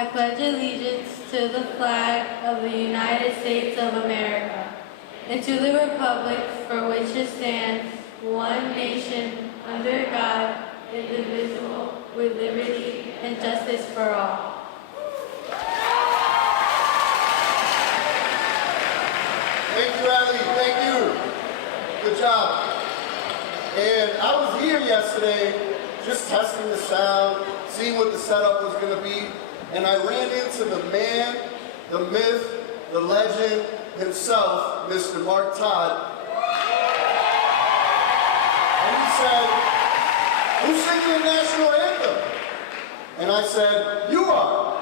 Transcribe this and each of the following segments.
I pledge allegiance to the flag of the United States of America and to the republic for which it stands, one nation, under God, indivisible, with liberty and justice for all. Thank you, Allie. Thank you. Good job. And I was here yesterday just testing the sound, seeing what the setup was going to be, and I ran into the man, the myth, the legend himself, Mr. Mark Todd. And he said, "Who's singing the national anthem?" And I said, "You are."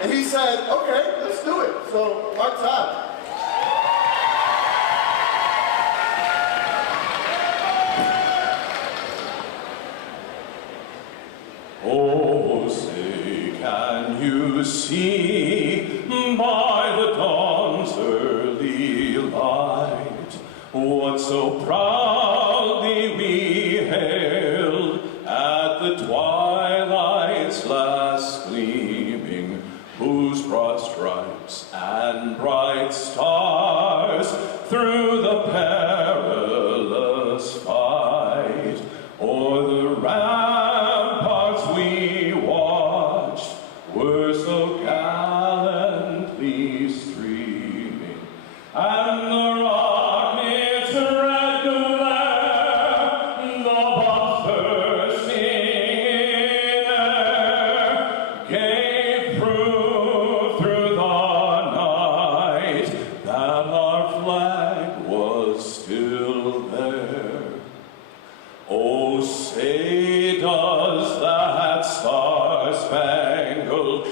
And he said, "Okay, let's do it." So, Mark Todd. Oh, say, can you see by the dawn's early light what so proudly we hailed at the twilight's last gleaming, whose broad stripes and bright stars through the perilous fight o'er the ramparts we watched were so gallantly streaming, and the rocket's red glare, the bombs bursting in air, gave proof through the night that our flag was still there. Oh, say does that star-spangled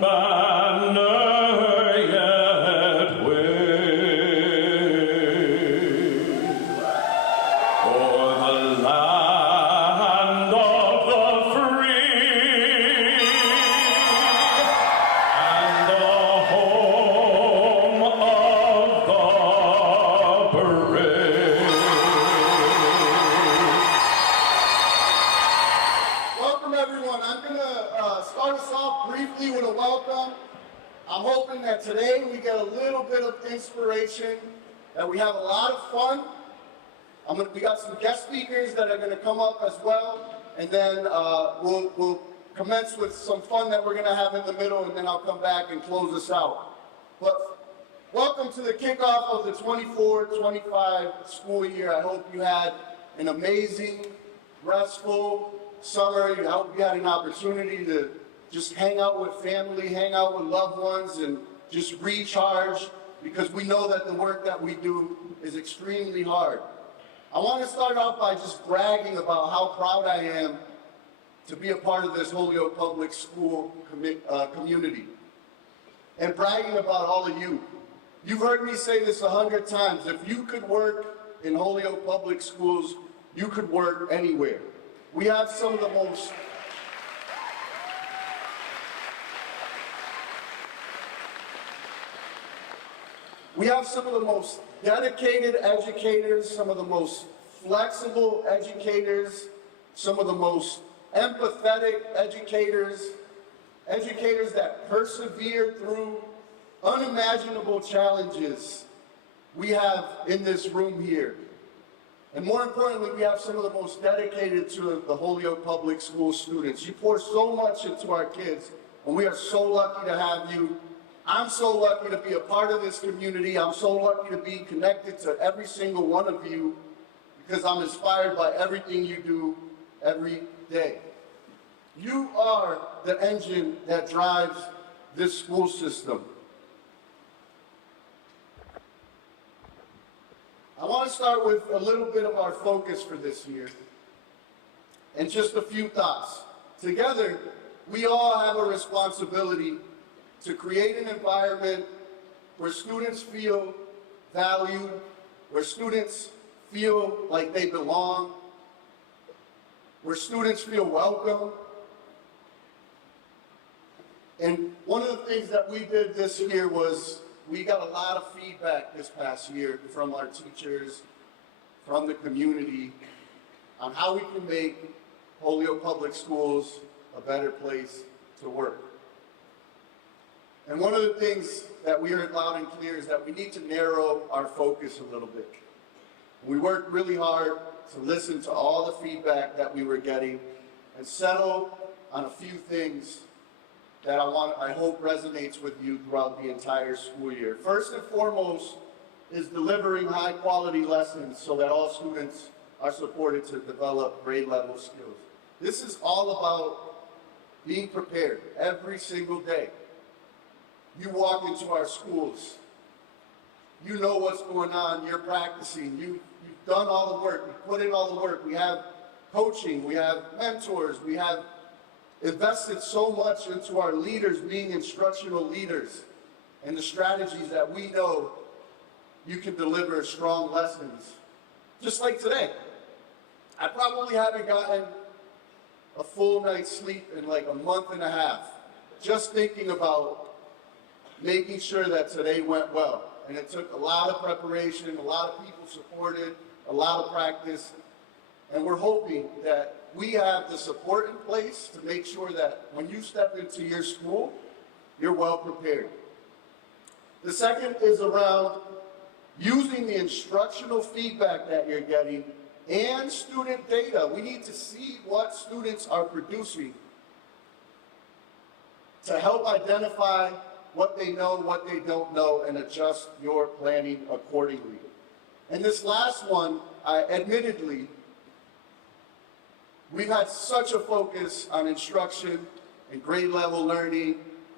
banner yet wave o'er the land of the free and the home of the brave? Welcome, everyone. I'm going to start us off briefly with a welcome. I'm hoping that today we get a little bit of inspiration, that we have a lot of fun. We got some guest speakers that are going to come up as well, and then we'll commence with some fun that we're going to have in the middle, and then I'll come back and close us out. But welcome to the kickoff of the 24-25 school year. I hope you had an amazing, restful summer. I hope you had an opportunity to just hang out with family, hang out with loved ones, and just recharge, because we know that the work that we do is extremely hard. I want to start off by just bragging about how proud I am to be a part of this Holyoke Public School community, and bragging about all of you. You've heard me say this 100 times. If you could work in Holyoke Public Schools, you could work anywhere. We have some of the most dedicated educators, some of the most flexible educators, some of the most empathetic educators, educators that persevere through unimaginable challenges we have in this room here. And more importantly, we have some of the most dedicated to the Holyoke Public School students. You pour so much into our kids, and we are so lucky to have you. I'm so lucky to be a part of this community. I'm so lucky to be connected to every single one of you, because I'm inspired by everything you do every day. You are the engine that drives this school system. I want to start with a little bit of our focus for this year, and just a few thoughts. Together, we all have a responsibility to create an environment where students feel valued, where students feel like they belong, where students feel welcome. And one of the things that we did this year was we got a lot of feedback this past year from our teachers, from the community, on how we can make Holyoke Public Schools a better place to work. And one of the things that we heard loud and clear is that we need to narrow our focus a little bit. We worked really hard to listen to all the feedback that we were getting and settle on a few things that I hope resonates with you throughout the entire school year. First and foremost is delivering high quality lessons so that all students are supported to develop grade level skills. This is all about being prepared every single day. You walk into our schools, you know what's going on, you're practicing, you've done all the work, you've put in all the work. We have coaching, we have mentors, we have invested so much into our leaders being instructional leaders and the strategies that we know you can deliver strong lessons. Just like today. I probably haven't gotten a full night's sleep in like a month and a half, just thinking about making sure that today went well. And it took a lot of preparation, a lot of people supported, a lot of practice. And we're hoping that we have the support in place to make sure that when you step into your school, you're well prepared. The second is around using the instructional feedback that you're getting and student data. We need to see what students are producing to help identify what they know, what they don't know, and adjust your planning accordingly. And this last one, admittedly, we've had such a focus on instruction and grade level learning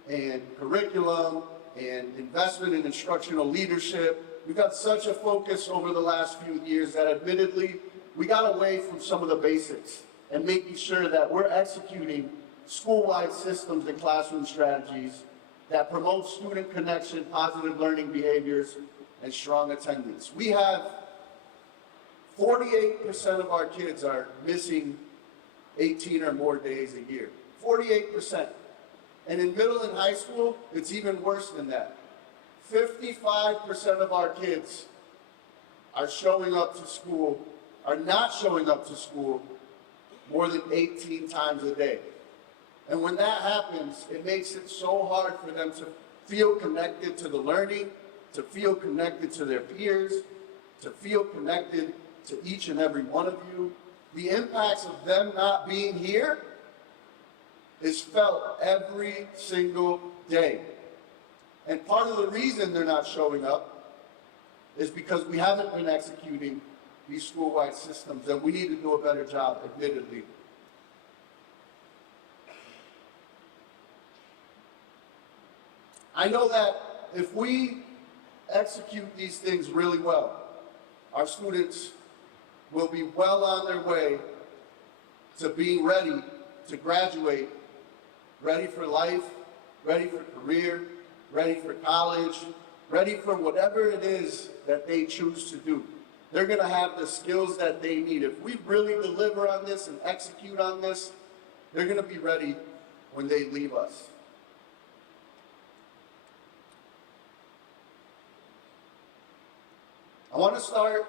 and curriculum and investment in instructional leadership. We've got such a focus over the last few years that admittedly, we got away from some of the basics and making sure that we're executing school-wide systems and classroom strategies that promote student connection, positive learning behaviors, and strong attendance. We have 48% of our kids are missing 18 or more days a year. 48%. And in middle and high school, it's even worse than that. 55% of our kids are showing up to school, are not showing up to school more than 18 times a day. And when that happens, it makes it so hard for them to feel connected to the learning, to feel connected to their peers, to feel connected to each and every one of you. The impacts of them not being here is felt every single day. And part of the reason they're not showing up is because we haven't been executing these school-wide systems, and we need to do a better job, admittedly. I know that if we execute these things really well, our students will be well on their way to being ready to graduate, ready for life, ready for career, ready for college, ready for whatever it is that they choose to do. They're going to have the skills that they need. If we really deliver on this and execute on this, they're going to be ready when they leave us. I want to start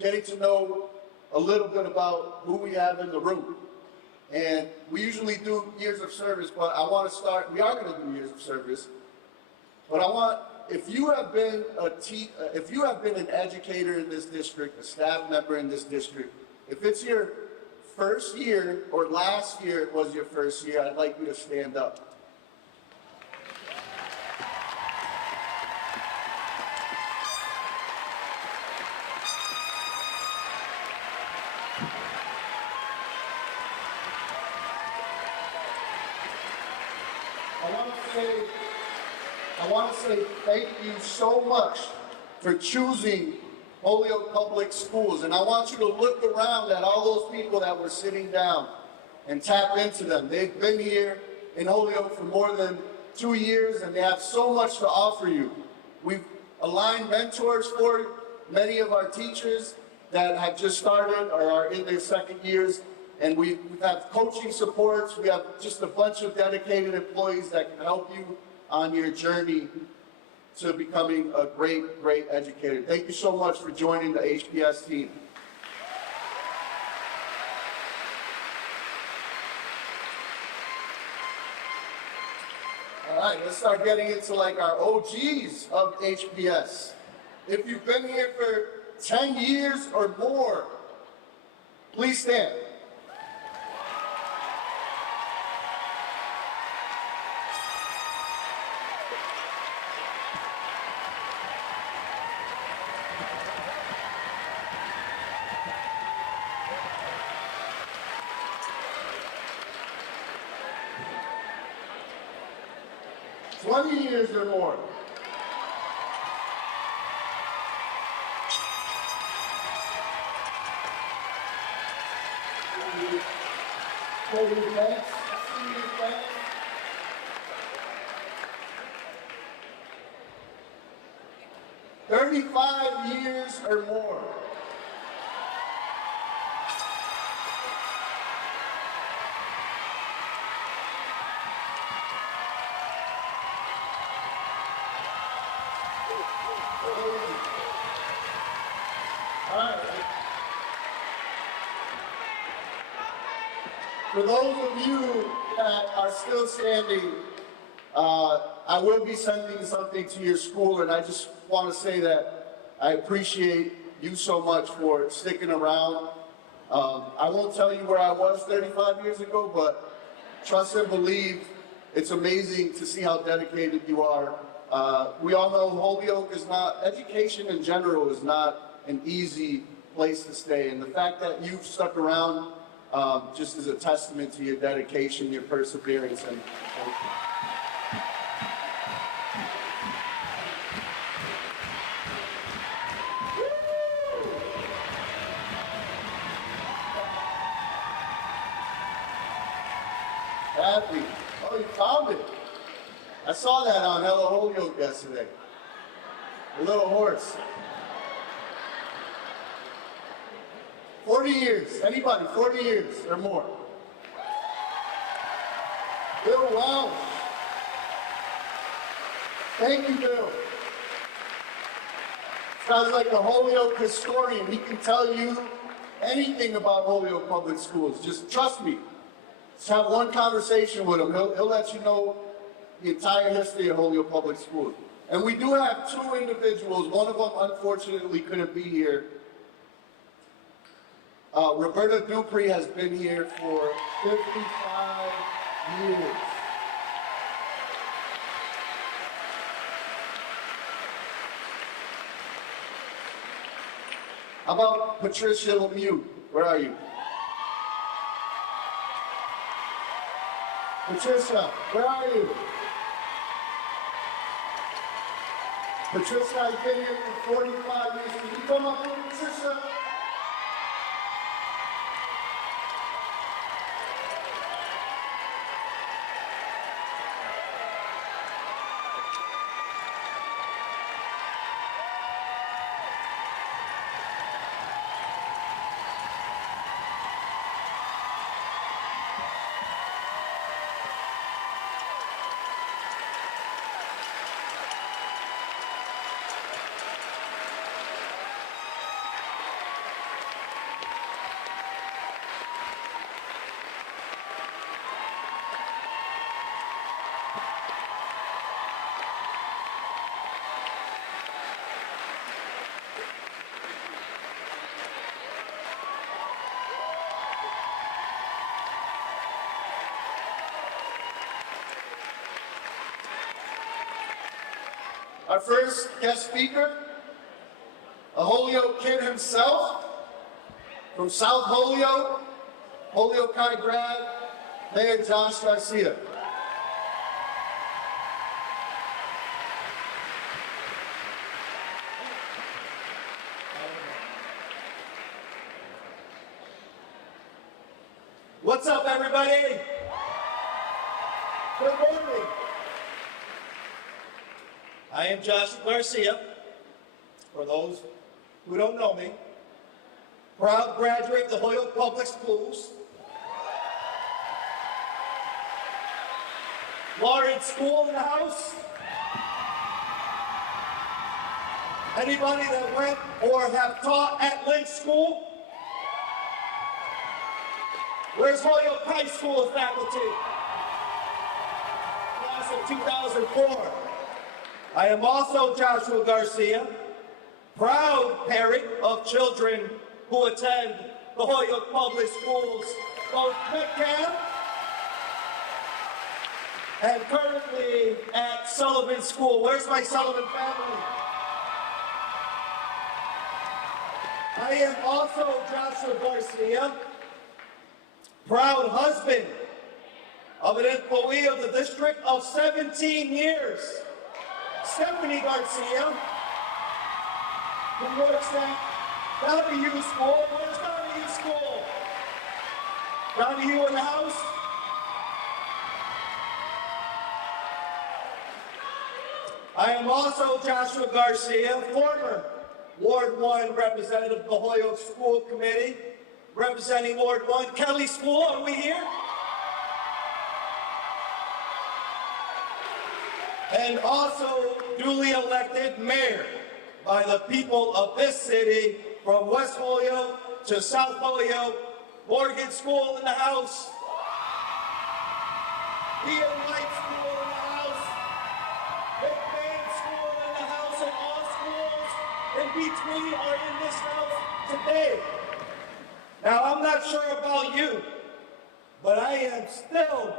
getting to know a little bit about who we have in the room. And we usually do years of service, but I want to start, we are going to do years of service. But I want, if you have been an educator in this district, a staff member in this district, if it's your first year or last year it was your first year, I'd like you to stand up. I want to say thank you so much for choosing Holyoke Public Schools. And I want you to look around at all those people that were sitting down and tap into them. They've been here in Holyoke for more than 2 years, and they have so much to offer you. We've aligned mentors for many of our teachers that have just started or are in their second years. And we have coaching supports. We have just a bunch of dedicated employees that can help you on your journey to becoming a great, great educator. Thank you so much for joining the HPS team. All right, let's start getting into like our OGs of HPS. If you've been here for 10 years or more, please stand. Years or more. Hold your hands. See your hands. "35 years or more." For those of you that are still standing, I will be sending something to your school, and I just want to say that I appreciate you so much for sticking around. I won't tell you where I was 35 years ago, but trust and believe, it's amazing to see how dedicated you are. We all know Holyoke is not, education in general is not an easy place to stay, and the fact that you've stuck around just is a testament to your dedication, your perseverance, and happy. Oh, you found it. I saw that on Hello Holyoke yesterday. The little horse. 40 years. Anybody, 40 years or more. Bill, wow. Thank you, Bill. Sounds like a Holyoke historian. He can tell you anything about Holyoke Public Schools. Just trust me. Just have one conversation with him. He'll let you know the entire history of Holyoke Public Schools. And we do have two individuals. One of them, unfortunately, couldn't be here. Roberta Dupree has been here for 55 years. How about Patricia Lemieux? Where are you? Patricia, where are you? Patricia has been here for 45 years. Can you come up here, Patricia? Our first guest speaker, a Holyoke kid himself, from South Holyoke, Holyoke High grad, Mayor Josh Garcia. What's up, everybody? Good morning. I am Josh Garcia, for those who don't know me. Proud graduate of the Holyoke Public Schools. Laureate School in the house. Anybody that went or have taught at Lynch School? Where's Holyoke High School faculty? Class of 2004. I am also Joshua Garcia, proud parent of children who attend the Holyoke Public Schools, both Metcalf and currently at Sullivan School. Where's my Sullivan family? I am also Joshua Garcia, proud husband of an employee of the district of 17 years, Stephanie Garcia, who works at Donahue School. Where's Donahue School? Donahue in the house? I am also Joshua Garcia, former Ward 1 representative of the Holyoke School Committee, representing Ward 1. Kelly School, are we here? And also duly elected mayor by the people of this city, from West Holyoke to South Holyoke. Morgan School in the house. Ian White School in the house. Big Band School in the house, and all schools in between are in this house today. Now, I'm not sure about you, but I am still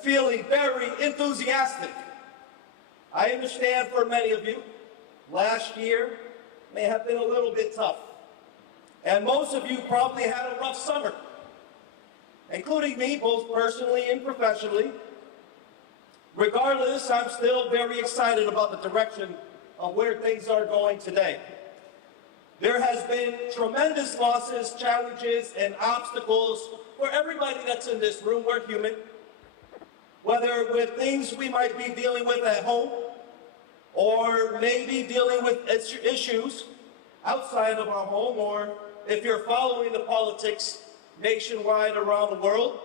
feeling very enthusiastic. I understand for many of you, last year may have been a little bit tough. And most of you probably had a rough summer, including me, both personally and professionally. Regardless, I'm still very excited about the direction of where things are going today. There has been tremendous losses, challenges, and obstacles for everybody that's in this room. We're human. Whether with things we might be dealing with at home, or maybe dealing with issues outside of our home, or if you're following the politics nationwide around the world,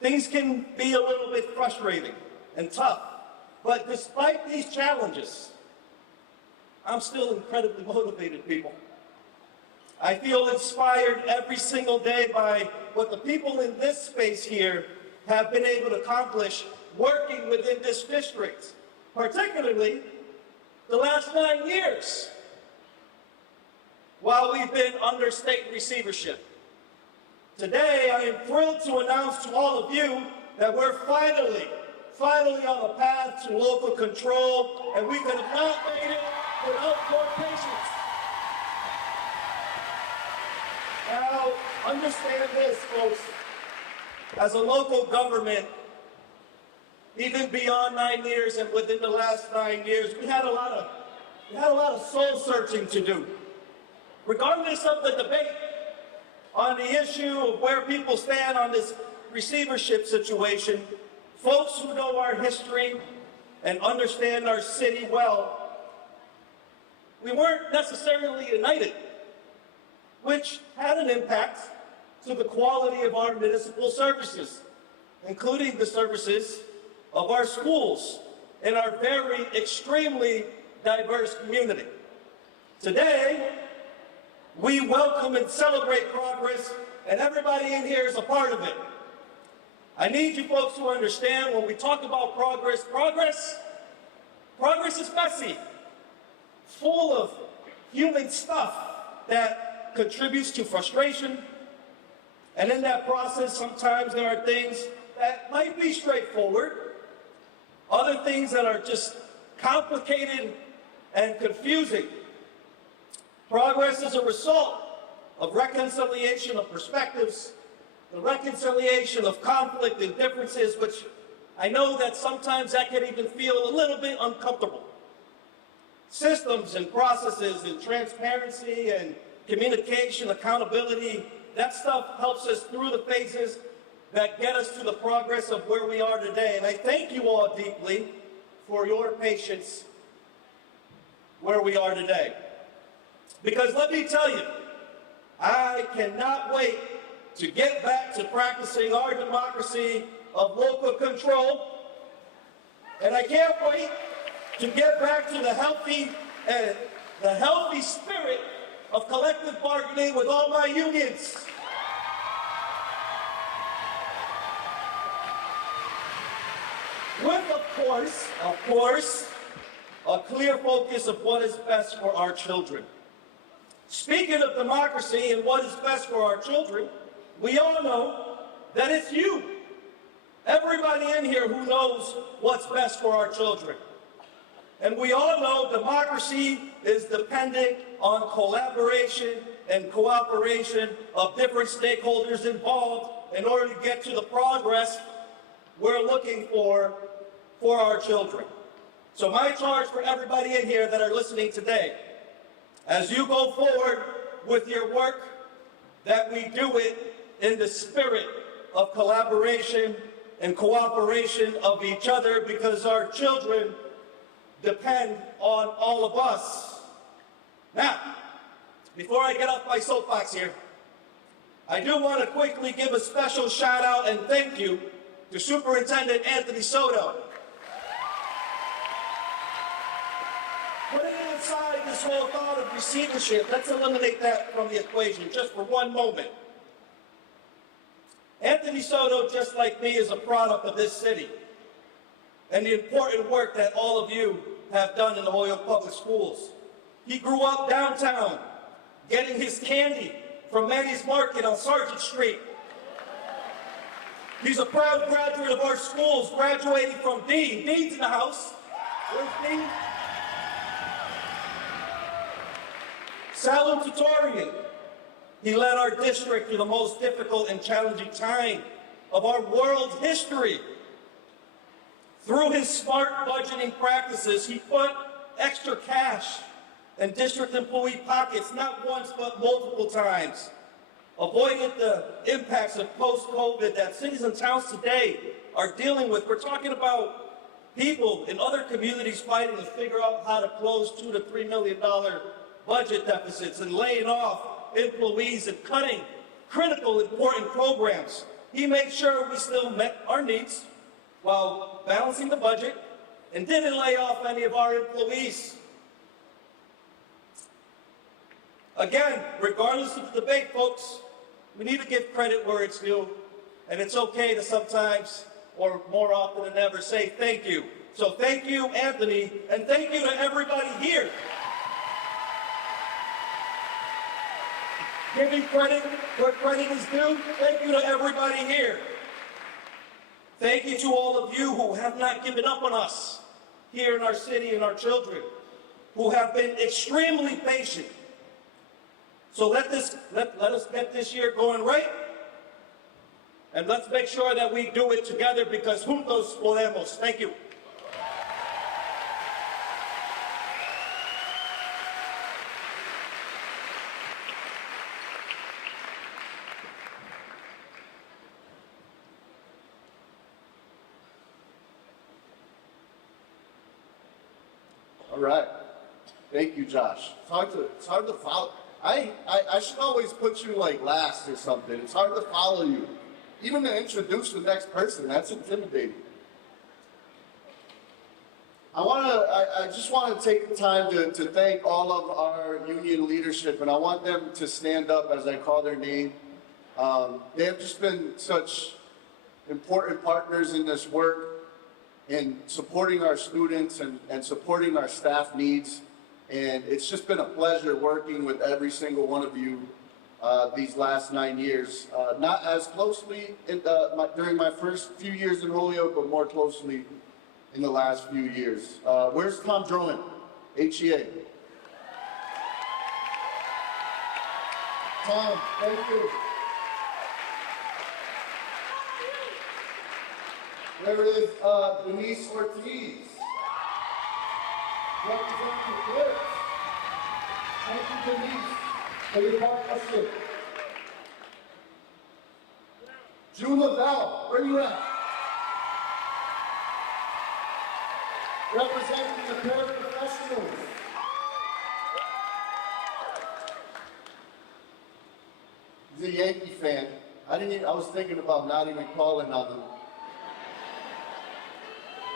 things can be a little bit frustrating and tough. But despite these challenges, I'm still incredibly motivated, people. I feel inspired every single day by what the people in this space here have been able to accomplish working within this district, particularly the last 9 years while we've been under state receivership. Today, I am thrilled to announce to all of you that we're finally on a path to local control, and we could have not made it without your patience. Now, understand this, folks. As a local government, even beyond 9 years and within the last 9 years, we had a lot of soul searching to do. Regardless of the debate on the issue of where people stand on this receivership situation, folks who know our history and understand our city well, we weren't necessarily united, which had an impact to the quality of our municipal services, including the services of our schools in our very extremely diverse community. Today, we welcome and celebrate progress, and everybody in here is a part of it. I need you folks to understand, when we talk about progress is messy, full of human stuff that contributes to frustration. And in that process, sometimes there are things that might be straightforward, other things that are just complicated and confusing. Progress is a result of reconciliation of perspectives, the reconciliation of conflict and differences, which I know that sometimes that can even feel a little bit uncomfortable. Systems and processes and transparency and communication, accountability, that stuff helps us through the phases that get us to the progress of where we are today. And I thank you all deeply for your patience where we are today. Because let me tell you, I cannot wait to get back to practicing our democracy of local control. And I can't wait to get back to the healthy spirit of collective bargaining with all my unions. With the of course, a clear focus of what is best for our children. Speaking of democracy and what is best for our children, we all know that it's you. Everybody in here who knows what's best for our children. And we all know democracy is dependent on collaboration and cooperation of different stakeholders involved in order to get to the progress we're looking for our children. So my charge for everybody in here that are listening today, as you go forward with your work, that we do it in the spirit of collaboration and cooperation of each other, because our children depend on all of us. Now, before I get off my soapbox here, I do want to quickly give a special shout out and thank you to Superintendent Anthony Soto. Putting aside this whole thought of receivership, let's eliminate that from the equation just for one moment. Anthony Soto, just like me, is a product of this city and the important work that all of you have done in the Holyoke Public Schools. He grew up downtown, getting his candy from Manny's Market on Sargent Street. He's a proud graduate of our schools, graduating from Dean. Dean's in the house. Where's Dean? Salutatorian. He led our district through the most difficult and challenging time of our world's history. Through his smart budgeting practices, he put extra cash in district employee pockets, not once but multiple times, avoiding the impacts of post-COVID that cities and towns today are dealing with. We're talking about people in other communities fighting to figure out how to close $2 to $3 million budget deficits and laying off employees and cutting critical, important programs. He made sure we still met our needs while balancing the budget and didn't lay off any of our employees. Again, regardless of the debate, folks, we need to give credit where it's due, and it's okay to sometimes, or more often than ever, say thank you. So thank you, Anthony, and thank you to everybody here. Giving credit where credit is due, thank you to everybody here. Thank you to all of you who have not given up on us here in our city and our children, who have been extremely patient. So let us get this year going right, and let's make sure that we do it together, because juntos podemos. Thank you. All right. Thank you, Josh. It's hard to follow. I should always put you like last or something. It's hard to follow you. Even to introduce the next person, that's intimidating. I just want to take the time to thank all of our union leadership, and I want them to stand up as I call their name. They have just been such important partners in this work, in supporting our students and supporting our staff needs. And it's just been a pleasure working with every single one of you these last 9 years. Not as closely during my first few years in Holyoke, but more closely in the last few years. Where's Tom Drummond, HEA? Tom, thank you. Where is Denise Ortiz? Representative Blitz. Thank you, Denise, for your partnership. June Lavelle, where you at? Representing the paraprofessionals. He's a Yankee fan. I was thinking about not even calling on them.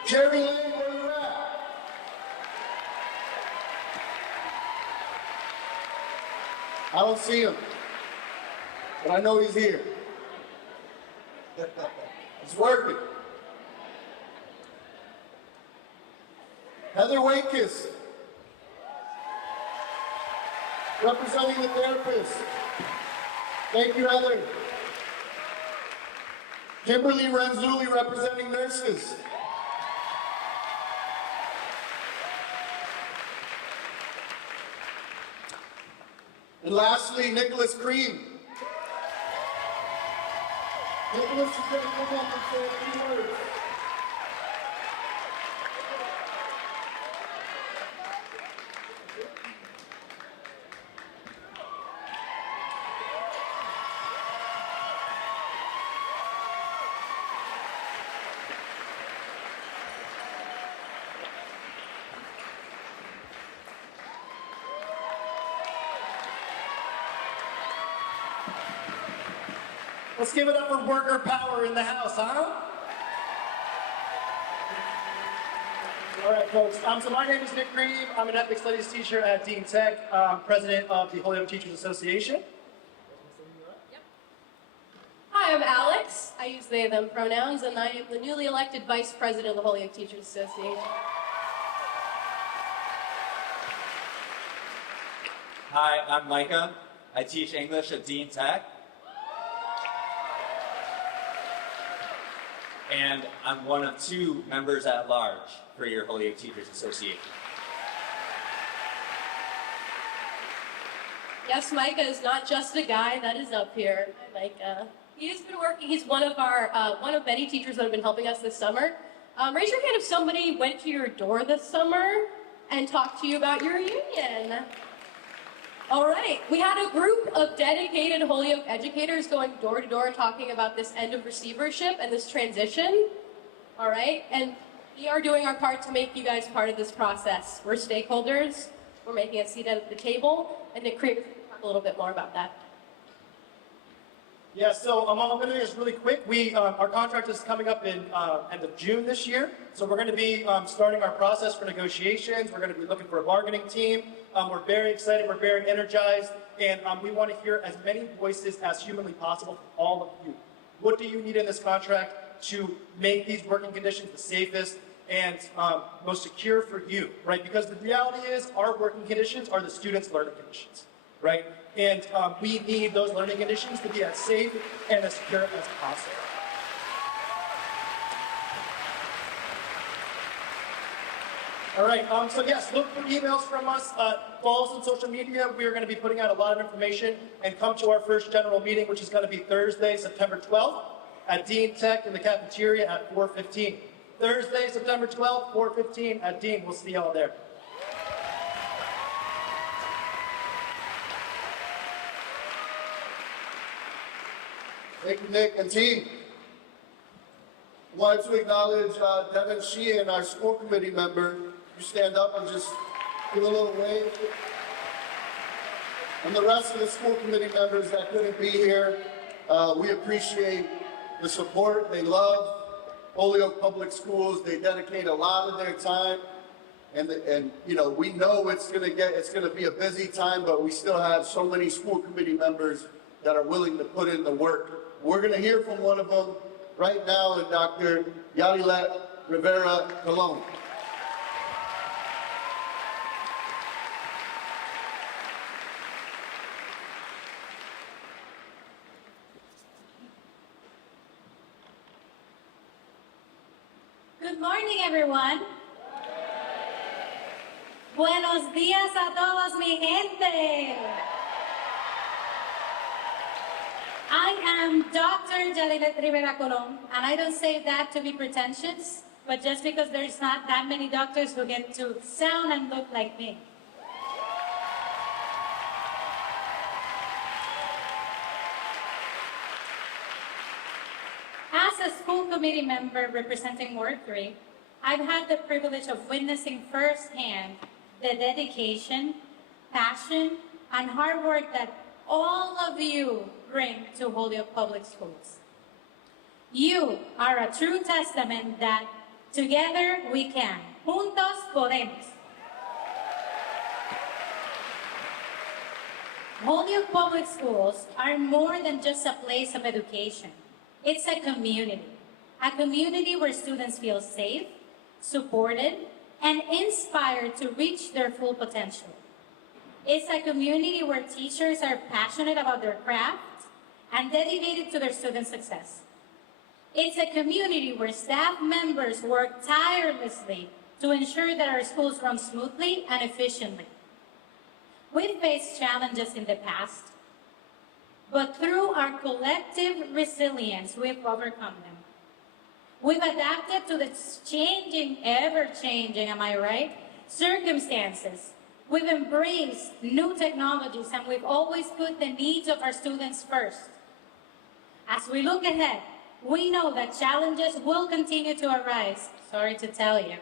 Jerry Lane, where you at? I don't see him, but I know he's here. It's working. Heather Wakis, representing the therapists. Thank you, Heather. Kimberly Renzulli, representing nurses. And lastly, Nicholas Cream. Nicholas is going to come up and say a few words. Let's give it up for worker power in the house, huh? All right, folks. So my name is Nick Green. I'm an ethnic studies teacher at Dean Tech, president of the Holyoke Teachers Association. Hi, I'm Alex. I use they, them pronouns, and I am the newly elected vice president of the Holyoke Teachers Association. Hi, I'm Micah. I teach English at Dean Tech. And I'm one of 2 members at large for your Holyoke Teachers Association. Yes, Micah is not just a guy that is up here. Hi, Micah. He's been working, he's one of many teachers that have been helping us this summer. Raise your hand if somebody went to your door this summer and talked to you about your union. All right, we had a group of dedicated Holyoke educators going door to door talking about this end of receivership and this transition. All right, and we are doing our part to make you guys part of this process. We're stakeholders, we're making a seat at the table, and Nick Cream can talk a little bit more about that. Yeah, so I'm going to do this really quick. Our contract is coming up in end of June this year. So we're going to be starting our process for negotiations. We're going to be looking for a bargaining team. We're very excited. We're very energized. And we want to hear as many voices as humanly possible from all of you. What do you need in this contract to make these working conditions the safest and most secure for you, right? Because the reality is our working conditions are the students' learning conditions, right? And we need those learning conditions to be as safe and as secure as possible. All right, so yes, look for emails from us. Follow us on social media. We are going to be putting out a lot of information, and come to our first general meeting, which is going to be Thursday, September 12th at Dean Tech in the cafeteria at 4:15. Thursday, September 12th, 4:15 at Dean. We'll see y'all there. Thank you, Nick and team. I wanted to acknowledge Devin Sheehan, our school committee member. You stand up and just give a little wave. And the rest of the school committee members that couldn't be here, we appreciate the support. They love Holyoke Public Schools. They dedicate a lot of their time. And you know, we know it's gonna be a busy time, but we still have so many school committee members that are willing to put in the work. We're going to hear from one of them right now, Dr. Yarilet Rivera Colon. Good morning, everyone. Buenos días a todos, mi gente. I am Dr. Yarilet Rivera Colon, and I don't say that to be pretentious, but just because there's not that many doctors who get to sound and look like me. As a school committee member representing Ward 3, I've had the privilege of witnessing firsthand the dedication, passion, and hard work that all of you bring to Holyoke Public Schools. You are a true testament that together we can. Juntos podemos. Holyoke Public Schools are more than just a place of education. It's a community where students feel safe, supported, and inspired to reach their full potential. It's a community where teachers are passionate about their craft and dedicated to their students' success. It's a community where staff members work tirelessly to ensure that our schools run smoothly and efficiently. We've faced challenges in the past, but through our collective resilience, we've overcome them. We've adapted to the changing, ever-changing, am I right, circumstances. We've embraced new technologies, and we've always put the needs of our students first. As we look ahead, we know that challenges will continue to arise, sorry to tell you.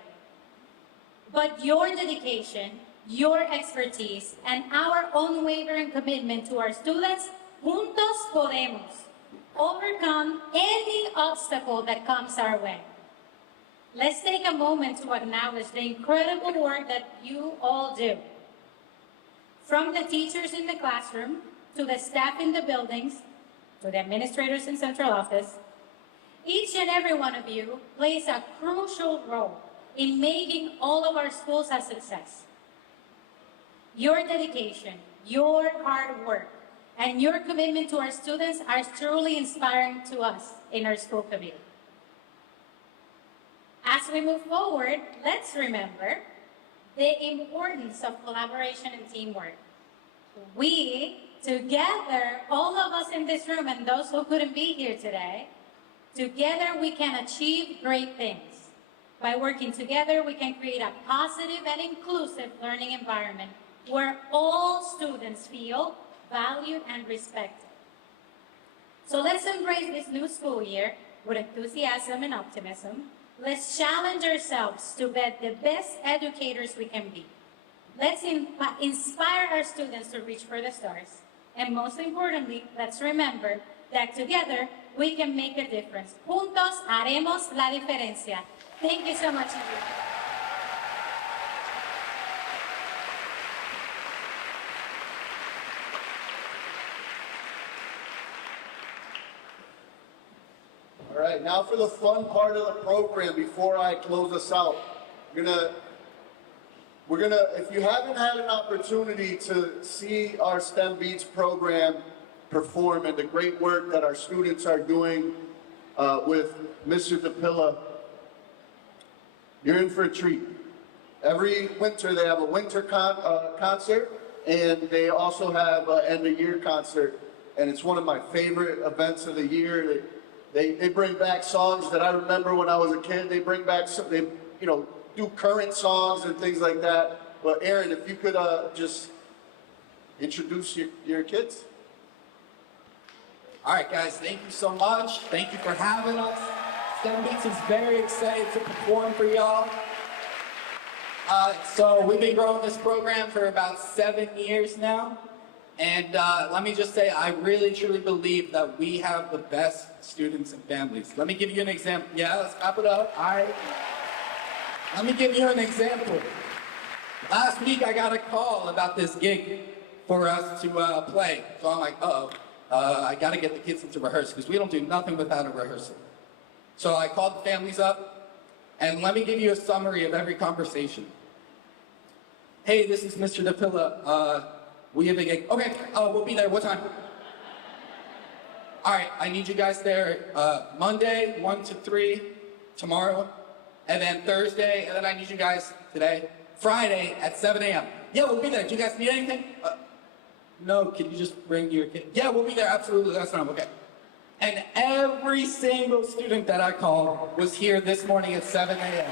But your dedication, your expertise, and our unwavering commitment to our students, juntos podemos overcome any obstacle that comes our way. Let's take a moment to acknowledge the incredible work that you all do. From the teachers in the classroom, to the staff in the buildings, to the administrators in central office, each and every one of you plays a crucial role in making all of our schools a success. Your dedication, your hard work, and your commitment to our students are truly inspiring to us in our school community. As we move forward, let's remember the importance of collaboration and teamwork. We, together, all of us in this room and those who couldn't be here today, together we can achieve great things. By working together, we can create a positive and inclusive learning environment where all students feel valued and respected. So let's embrace this new school year with enthusiasm and optimism. Let's challenge ourselves to be the best educators we can be. Let's inspire our students to reach for the stars. And most importantly, let's remember that together we can make a difference. Juntos haremos la diferencia. Thank you so much, everyone. All right, now for the fun part of the program before I close us out. We're gonna, if you haven't had an opportunity to see our STEM Beats program perform and the great work that our students are doing with Mr. DePilla, you're in for a treat. Every winter they have a winter concert, and they also have an end-of-year concert, and it's one of my favorite events of the year. They bring back songs that I remember when I was a kid. They bring back some, they do current songs and things like that. But Aaron, if you could just introduce your kids. All right, guys, thank you so much. Thank you for having us. STEM Beats is very excited to perform for y'all. So we've been growing this program for about 7 years now. And let me just say, I really, truly believe that we have the best students and families. Let me give you an example. Yeah, let's wrap it up. All right. Let me give you an example. Last week, I got a call about this gig for us to play. So I'm like, I got to get the kids into rehearsal because we don't do nothing without a rehearsal. So I called the families up, and let me give you a summary of every conversation. Hey, this is Mr. DePilla. We have a gig. Okay, we'll be there. What time? All right, I need you guys there Monday, 1 to 3, tomorrow, and then Thursday, and then I need you guys today, Friday at 7 a.m. Yeah, we'll be there. Do you guys need anything? No, can you just bring your kid? Yeah, we'll be there. Absolutely, that's fine. Okay. And every single student that I called was here this morning at 7 a.m.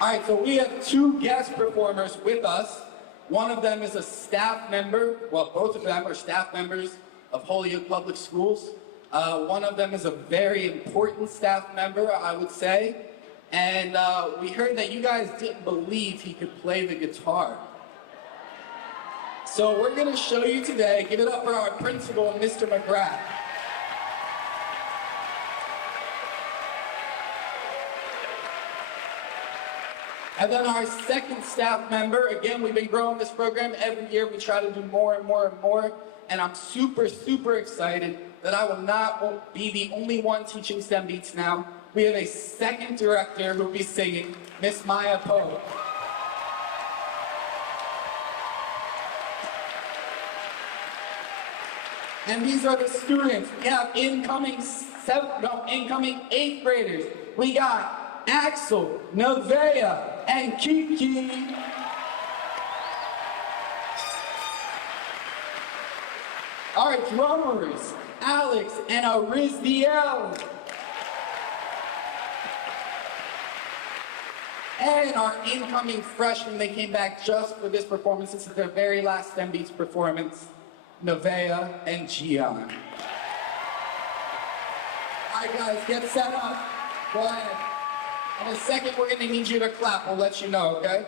All right, so we have 2 guest performers with us. One of them is a staff member. Well, both of them are staff members of Holyoke Public Schools. One of them is a very important staff member, I would say. And we heard that you guys didn't believe he could play the guitar. So we're gonna show you today. Give it up for our principal, Mr. McGrath. And then our second staff member, again, we've been growing this program. Every year we try to do more and more and more. and I'm super, super excited that I will not be the only one teaching STEM Beats now. We have a second director who will be singing, Miss Maya Poe. And these are the students. We have incoming 8th graders. We got Axel, Nevaeh, and Kiki. Our drummers, Alex and Arizdiel. And our incoming freshmen, they came back just for this performance. This is their very last STEM Beats performance, Nevaeh and Gian. All right, guys, get set up. Go ahead. In a second, we're gonna need you to clap. We'll let you know, okay?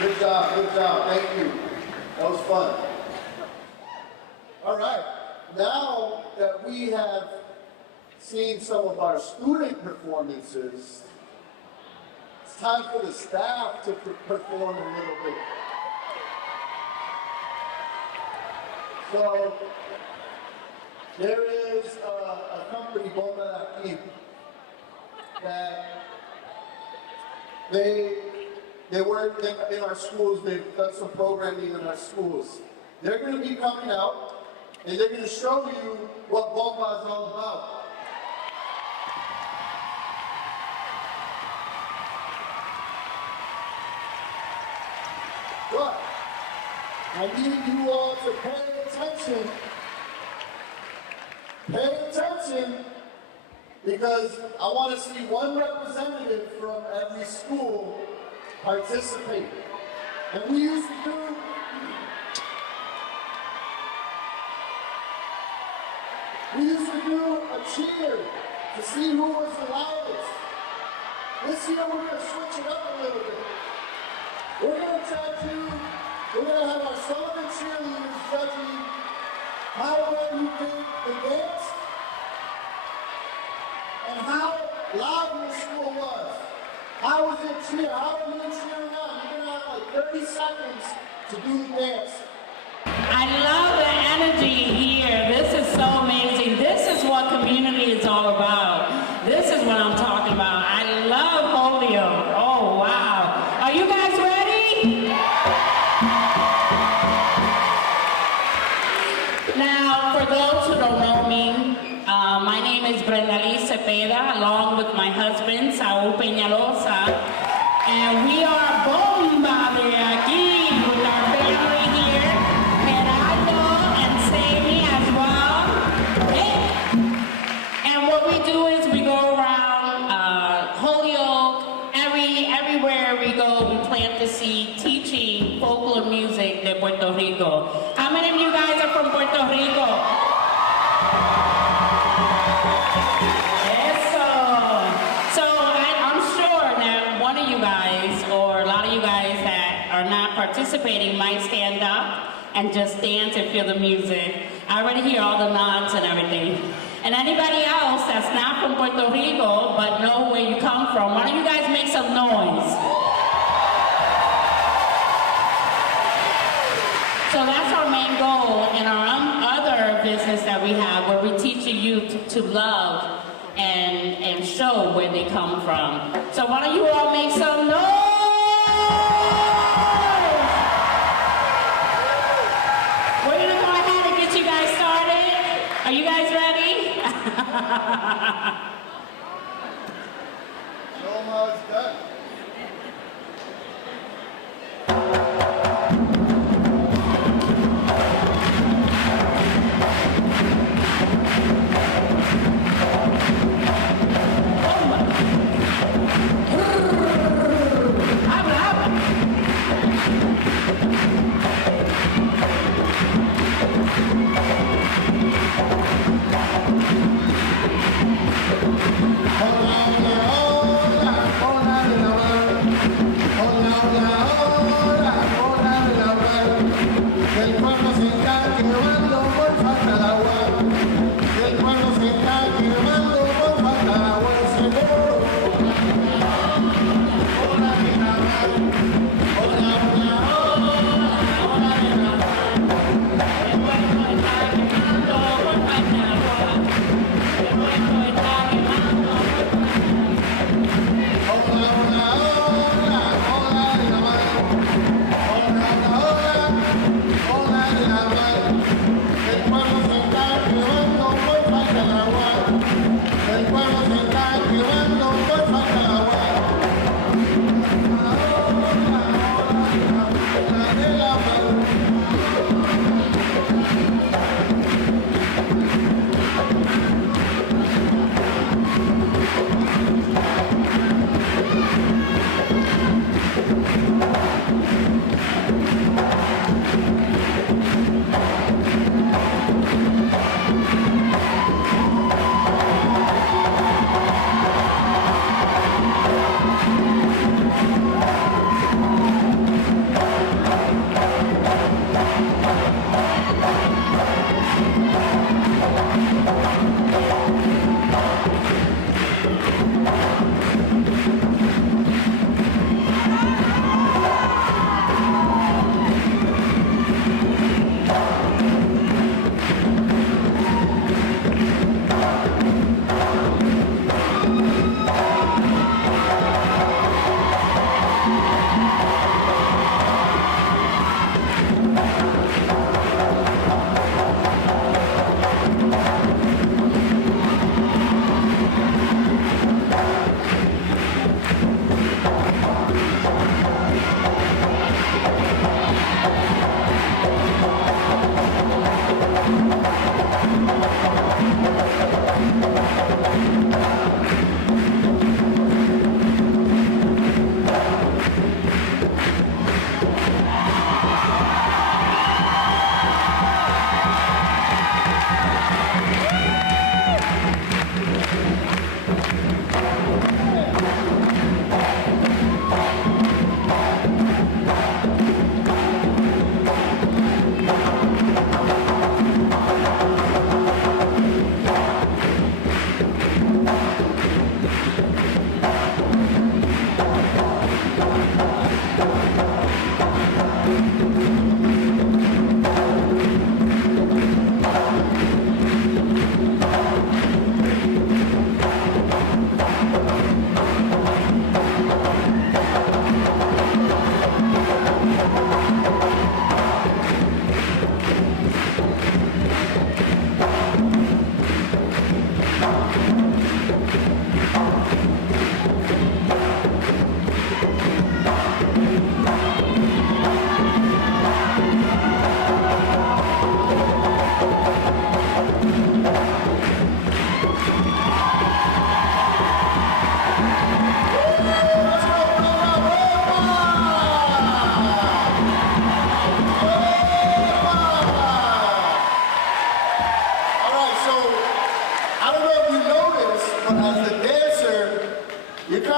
Good job, thank you. That was fun. All right, now that we have seen some of our student performances, it's time for the staff to perform a little bit. So, There is a company, Bomba Aquí, that they work in our schools. They've done some programming in our schools. They're going to be coming out and they're going to show you what Bomba is all about. But I need you all to pay attention. Pay attention, because I want to see one representative from every school participate. And we used to do a cheer to see who was the loudest. This year we're going to switch it up a little bit. We're going to judge you. We're going to have our Sullivan cheerleaders judging how well you did the dance and how loud your school was. How was it cheer? How are you cheering on? You're going to have like 30 seconds to do the dance. I love the energy here. This is so amazing. This is what community is all about. This is what I'm talking about. I love Holyoke. Oh, wow. Are you guys ready? Now, for those who don't know me, my name is Brenda Liz Cepeda, along with my husband, Saul Peñalosa, and we are Bomba de aquí with our family here, Gerardo and Sammy as well. Hey. And what we do is we go around Holyoke, everywhere we go, we plant the seed, teaching folklore music de Puerto Rico. How many of you guys are from Puerto Rico? Participating might stand up and just dance and feel the music. I already hear all the nods and everything. And anybody else that's not from Puerto Rico but know where you come from, why don't you guys make some noise? So that's our main goal in our other business that we have, where we teach the youth to love and show where they come from. So why don't you all make some noise? Are you guys ready? Almost done.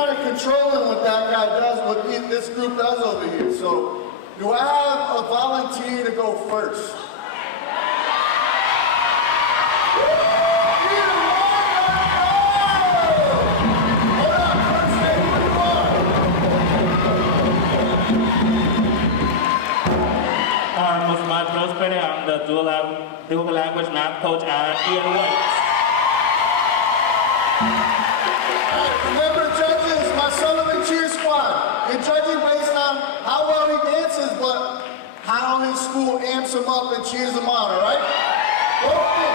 kind of controlling what that guy does, what this group does over here. So, do I have a volunteer to go first? Musmat Rosemary, I'm the dual language math coach at Ian White. Remember, judges, my Sullivan Cheer Squad. You're judging based on how well he dances, but how his school amps him up and cheers him on, all right? Okay.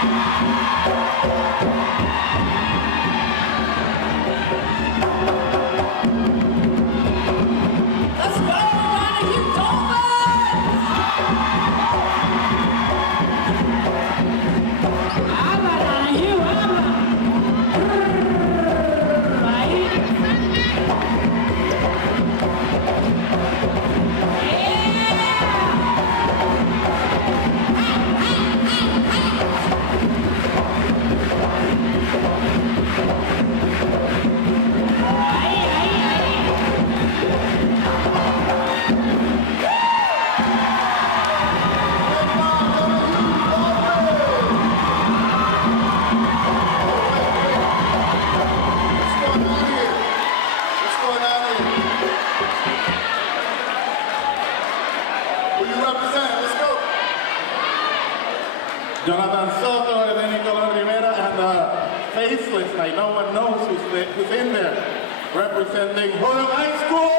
Let's go, Donahue Dolphins! Habla, Donahue, habla. Ahí. Ahí, ahí, ahí. What's going on here? Who you represent? Let's go. Jonathan Soto, and Nicolas Rivera, and Faceless, like no one knows who's in there, representing Holyoke High School!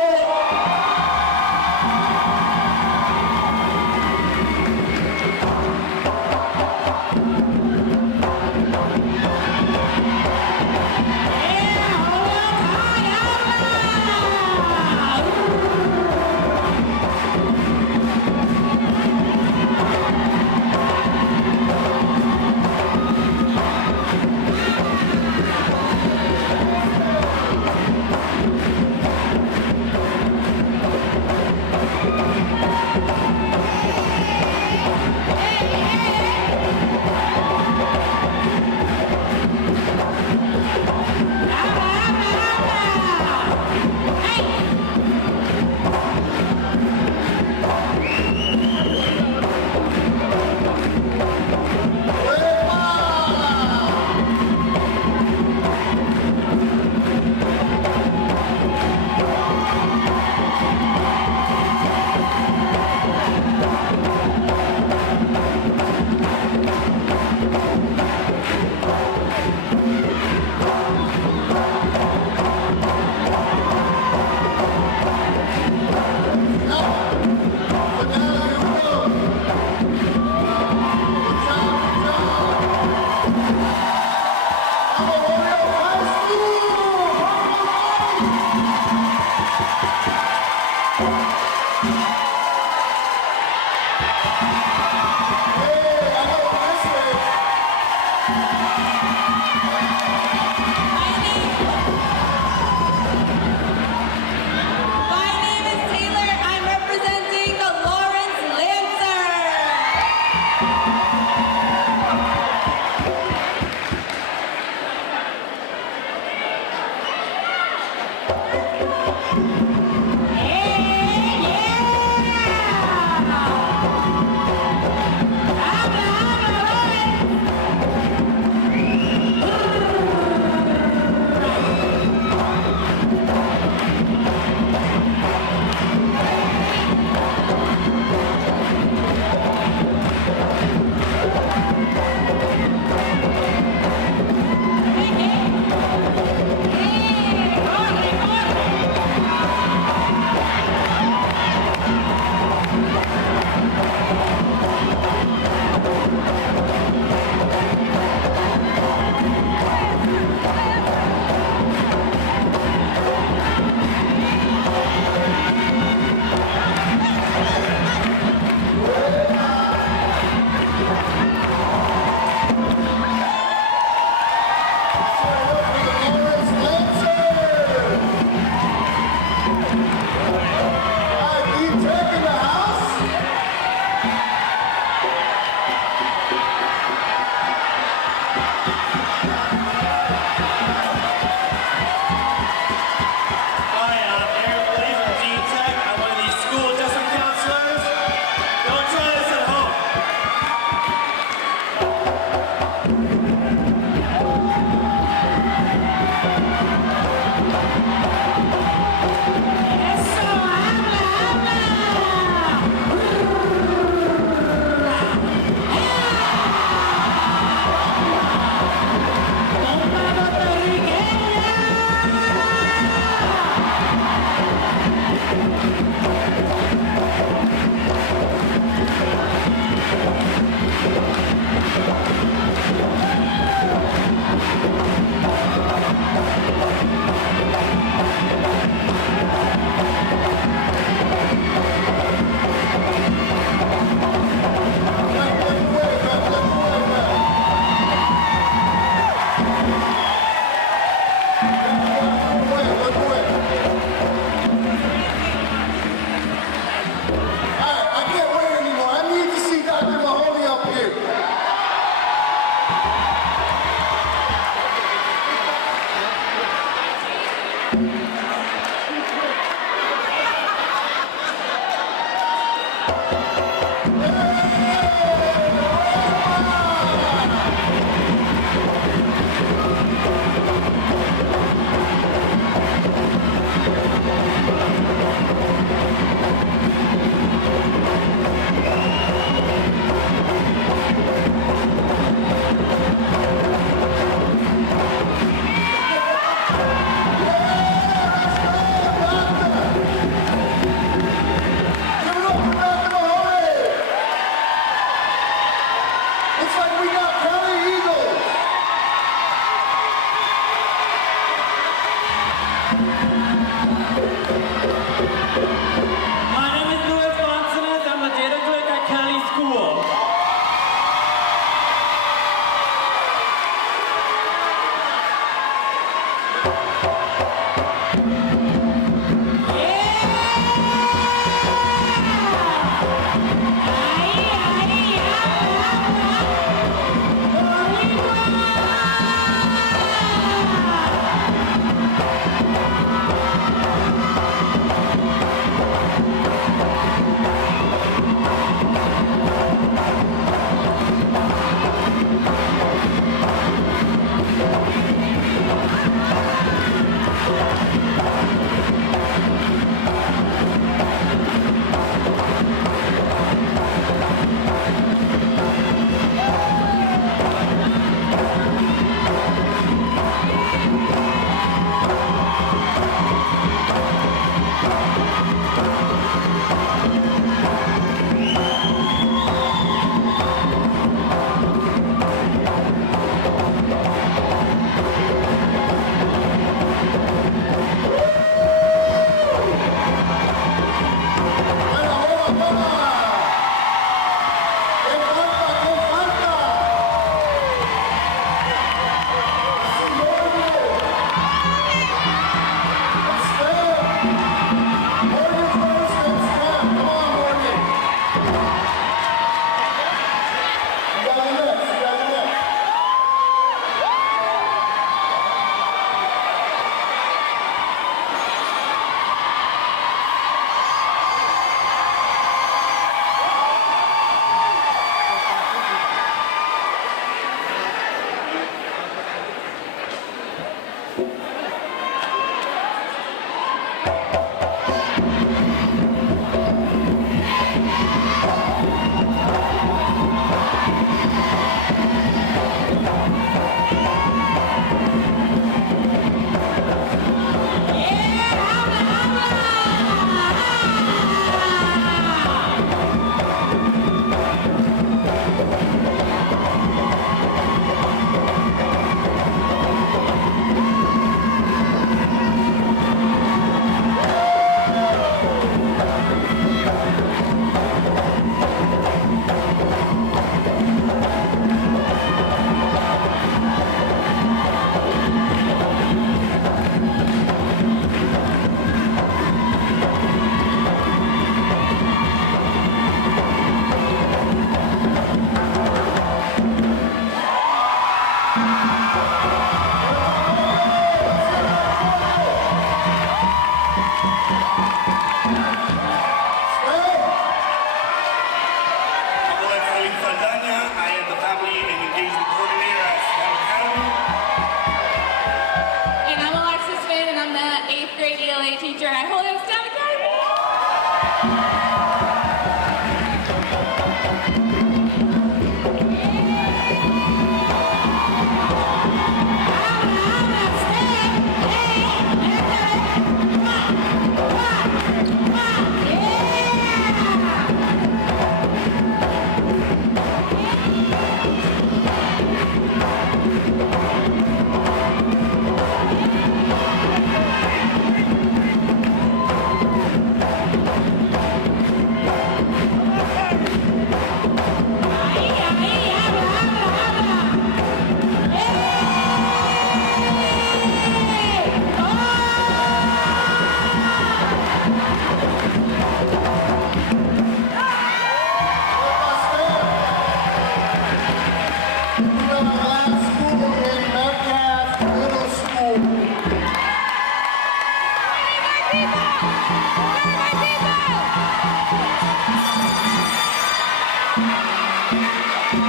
We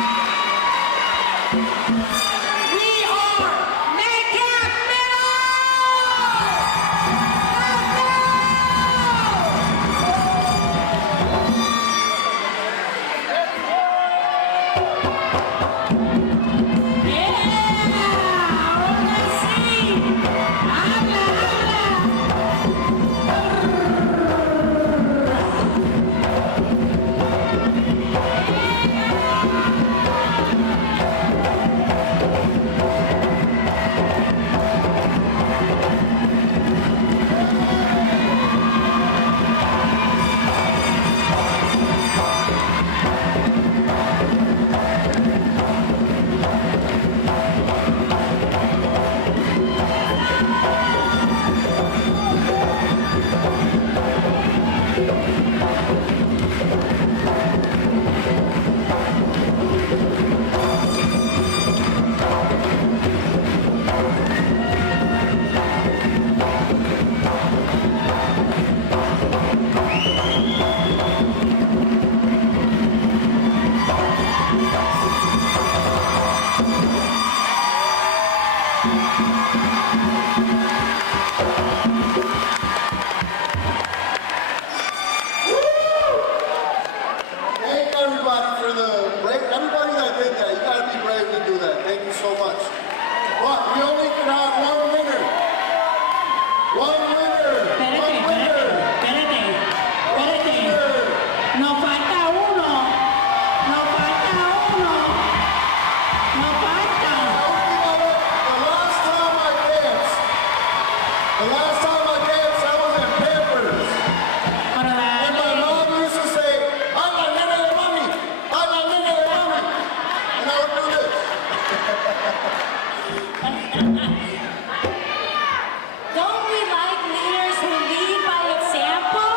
are Metcalf Middle! Thank everybody for the brave. Everybody that did that, you gotta be brave to do that. Thank you so much. But we only can have one winner. One winner. One winner. Espérate. Nos falta uno. Nos falta uno. Nos falta. The last time I danced, I was in Pampers. Para And my darle. mom used to say, I'm la nena de mami. I'm la nena de mami. And I would do this. Don't we like leaders who lead by example?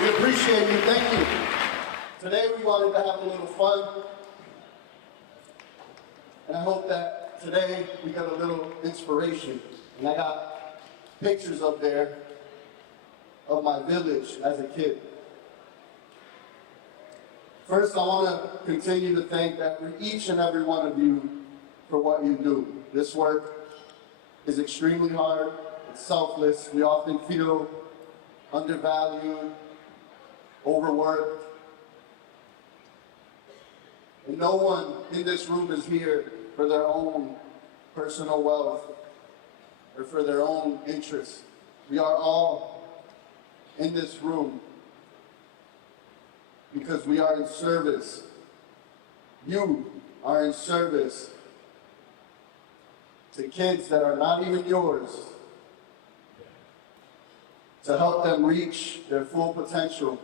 We appreciate you. Thank you. Today we wanted to have a little fun. And I hope that today we got a little inspiration. And I got pictures up there of my village as a kid. First, I want to continue to thank each and every one of you for what you do. This work is extremely hard. It's selfless. We often feel undervalued, overworked. And no one in this room is here for their own personal wealth or for their own interests. We are all in this room because we are in service. You are in service to kids that are not even yours, to help them reach their full potential,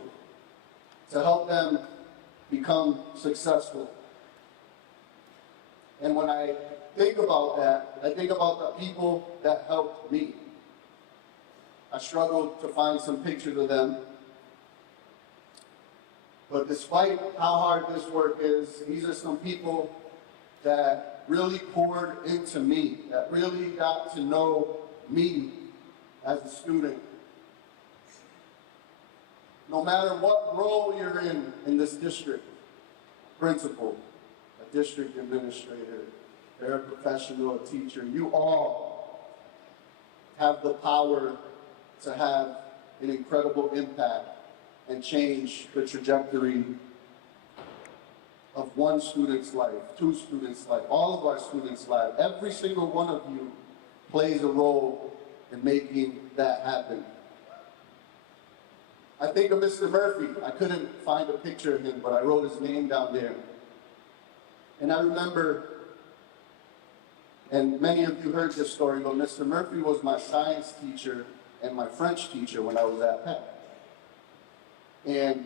to help them become successful. And when I think about that, I think about the people that helped me. I struggled to find some pictures of them. But despite how hard this work is, these are some people that really poured into me, that really got to know me as a student. No matter what role you're in this district, principal, a district administrator, paraprofessional, a teacher, you all have the power to have an incredible impact and change the trajectory of one student's life, two students' life, all of our students' lives. Every single one of you plays a role in making that happen. I think of Mr. Murphy. I couldn't find a picture of him, but I wrote his name down there. And I remember, and many of you heard this story, but Mr. Murphy was my science teacher and my French teacher when I was at Peck. And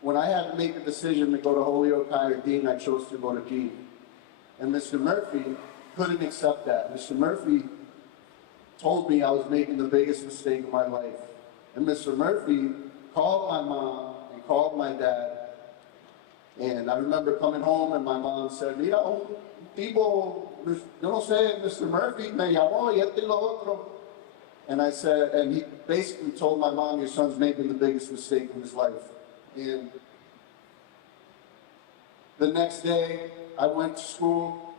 when I had to make a decision to go to Holyoke High or Dean, I chose to go to Dean. And Mr. Murphy couldn't accept that. Mr. Murphy told me I was making the biggest mistake of my life. And Mr. Murphy called my mom and called my dad. And I remember coming home and my mom said, mira, un tipo, yo no sé, Mr. Murphy me llamó y esto y lo otro. And I said, and he basically told my mom, your son's making the biggest mistake of his life. And the next day, I went to school,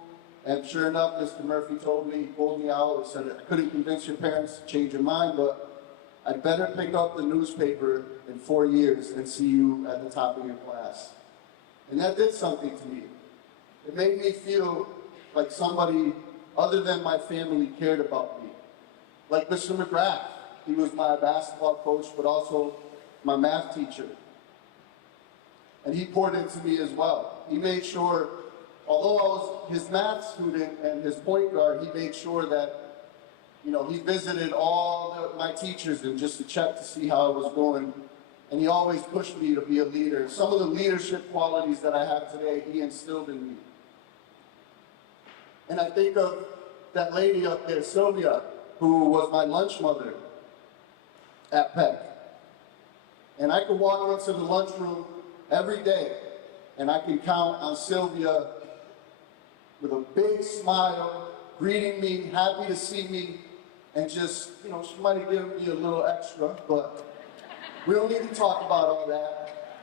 and sure enough, Mr. Murphy told me, he pulled me out and said, I couldn't convince your parents to change your mind, but I'd better pick up the newspaper in 4 years and see you at the top of your class. And that did something to me. It made me feel like somebody other than my family cared about me. Like Mr. McGrath, he was my basketball coach, but also my math teacher. And he poured into me as well. He made sure, although I was his math student and his point guard, he made sure that, you know, he visited all my teachers and just to check to see how I was going. And he always pushed me to be a leader. Some of the leadership qualities that I have today, he instilled in me. And I think of that lady up there, Sylvia, who was my lunch mother at Peck. And I could walk into the lunchroom every day, and I can count on Sylvia with a big smile, greeting me, happy to see me, and just, you know, she might have given me a little extra, but we don't need to talk about all that.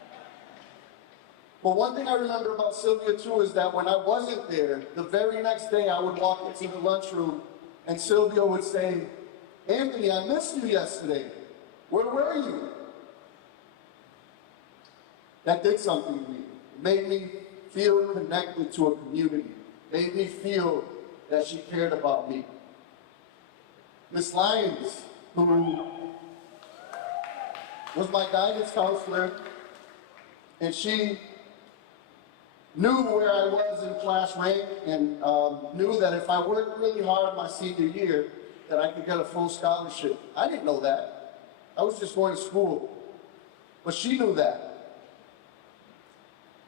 But one thing I remember about Sylvia too is that when I wasn't there, the very next day I would walk into the lunchroom and Sylvia would say, Anthony, I missed you yesterday. Where were you? That did something to me. It made me feel connected to a community. It made me feel that she cared about me. Miss Lyons, who was my guidance counselor, and she knew where I was in class rank and knew that if I worked really hard my senior year, that I could get a full scholarship. I didn't know that. I was just going to school. But she knew that.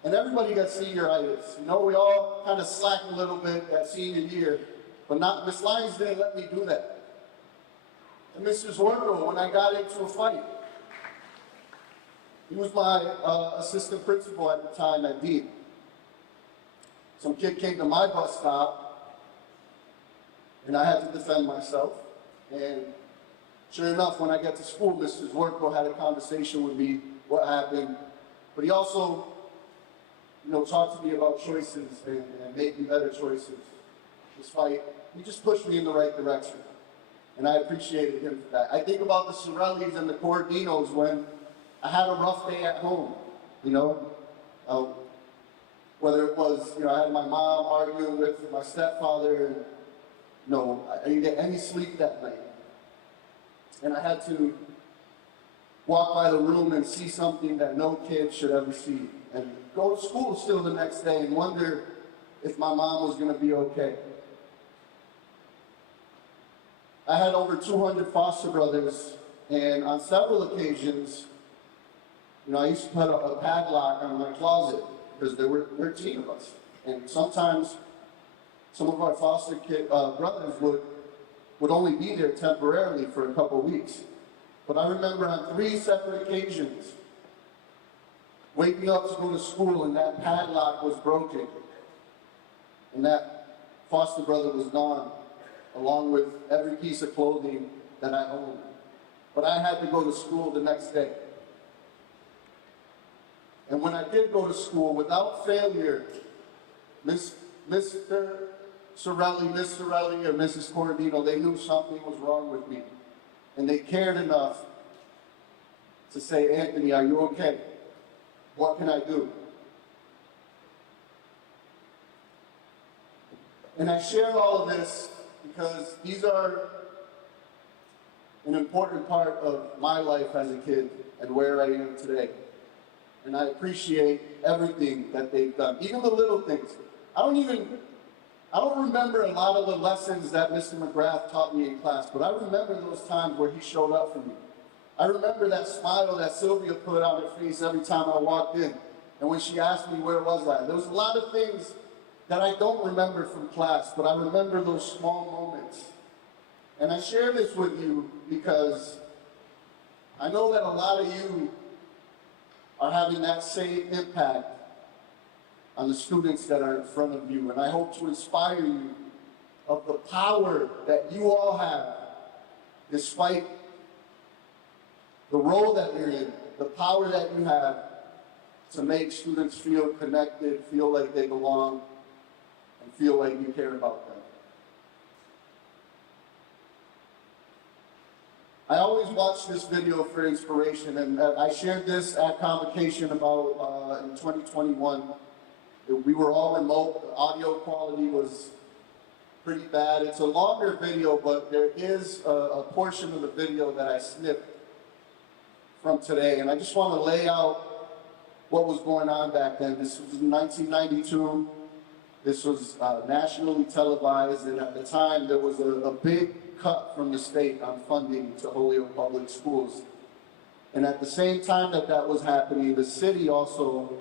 And everybody got senioritis. You know, we all kind of slacked a little bit that senior year, but not, Miss Lyons didn't let me do that. And Mrs. Wargo, when I got into a fight, He was my assistant principal at the time at Dean. Some kid came to my bus stop, and I had to defend myself. And sure enough, when I got to school, Mr. Zwerko had a conversation with me, what happened. But he also, talked to me about choices and making better choices. Despite, he just pushed me in the right direction. And I appreciated him for that. I think about the Sorellis and the Cordinos when I had a rough day at home, whether it was, I had my mom arguing with my stepfather and, I didn't get any sleep that night. And I had to walk by the room and see something that no kid should ever see. And go to school still the next day and wonder if my mom was going to be okay. I had over 200 foster brothers, and on several occasions, I used to put a padlock on my closet because there were 13 of us. And sometimes some of our foster brothers would only be there temporarily for a couple weeks. But I remember on 3 separate occasions, waking up to go to school and that padlock was broken. And that foster brother was gone, along with every piece of clothing that I owned. But I had to go to school the next day. And when I did go to school, without failure, Mr. Sorelli, Miss Sorelli, or Mrs. Cordino, they knew something was wrong with me. And they cared enough to say, Anthony, are you okay? What can I do? And I share all of this because these are an important part of my life as a kid and where I am today. And I appreciate everything that they've done, even the little things. I don't remember a lot of the lessons that Mr. McGrath taught me in class, but I remember those times where he showed up for me. I remember that smile that Sylvia put on her face every time I walked in. And when she asked me where was I, there was a lot of things that I don't remember from class, but I remember those small moments. And I share this with you because I know that a lot of you are having that same impact on the students that are in front of you. And I hope to inspire you of the power that you all have, despite the role that you're in, the power that you have to make students feel connected, feel like they belong, and feel like you care about them. I always watch this video for inspiration, and I shared this at Convocation about in 2021. We were all remote, the audio quality was pretty bad. It's a longer video, but there is a portion of the video that I snipped from today, and I just want to lay out what was going on back then. This was in 1992. This was nationally televised, and at the time there was a big cut from the state on funding to Holyoke Public Schools. And at the same time that that was happening, the city also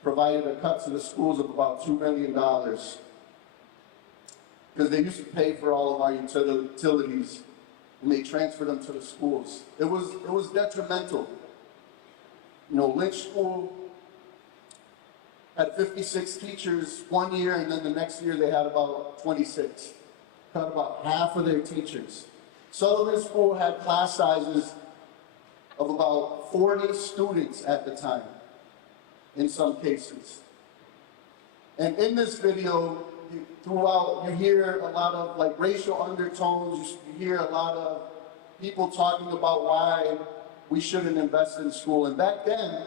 provided a cut to the schools of about $2 million because they used to pay for all of our utilities, and they transferred them to the schools. It was detrimental. Lynch School had 56 teachers one year, and then the next year they had about 26. Cut about half of their teachers. Sullivan School had class sizes of about 40 students at the time, in some cases. And in this video, throughout, you hear a lot of racial undertones. You hear a lot of people talking about why we shouldn't invest in school. And back then,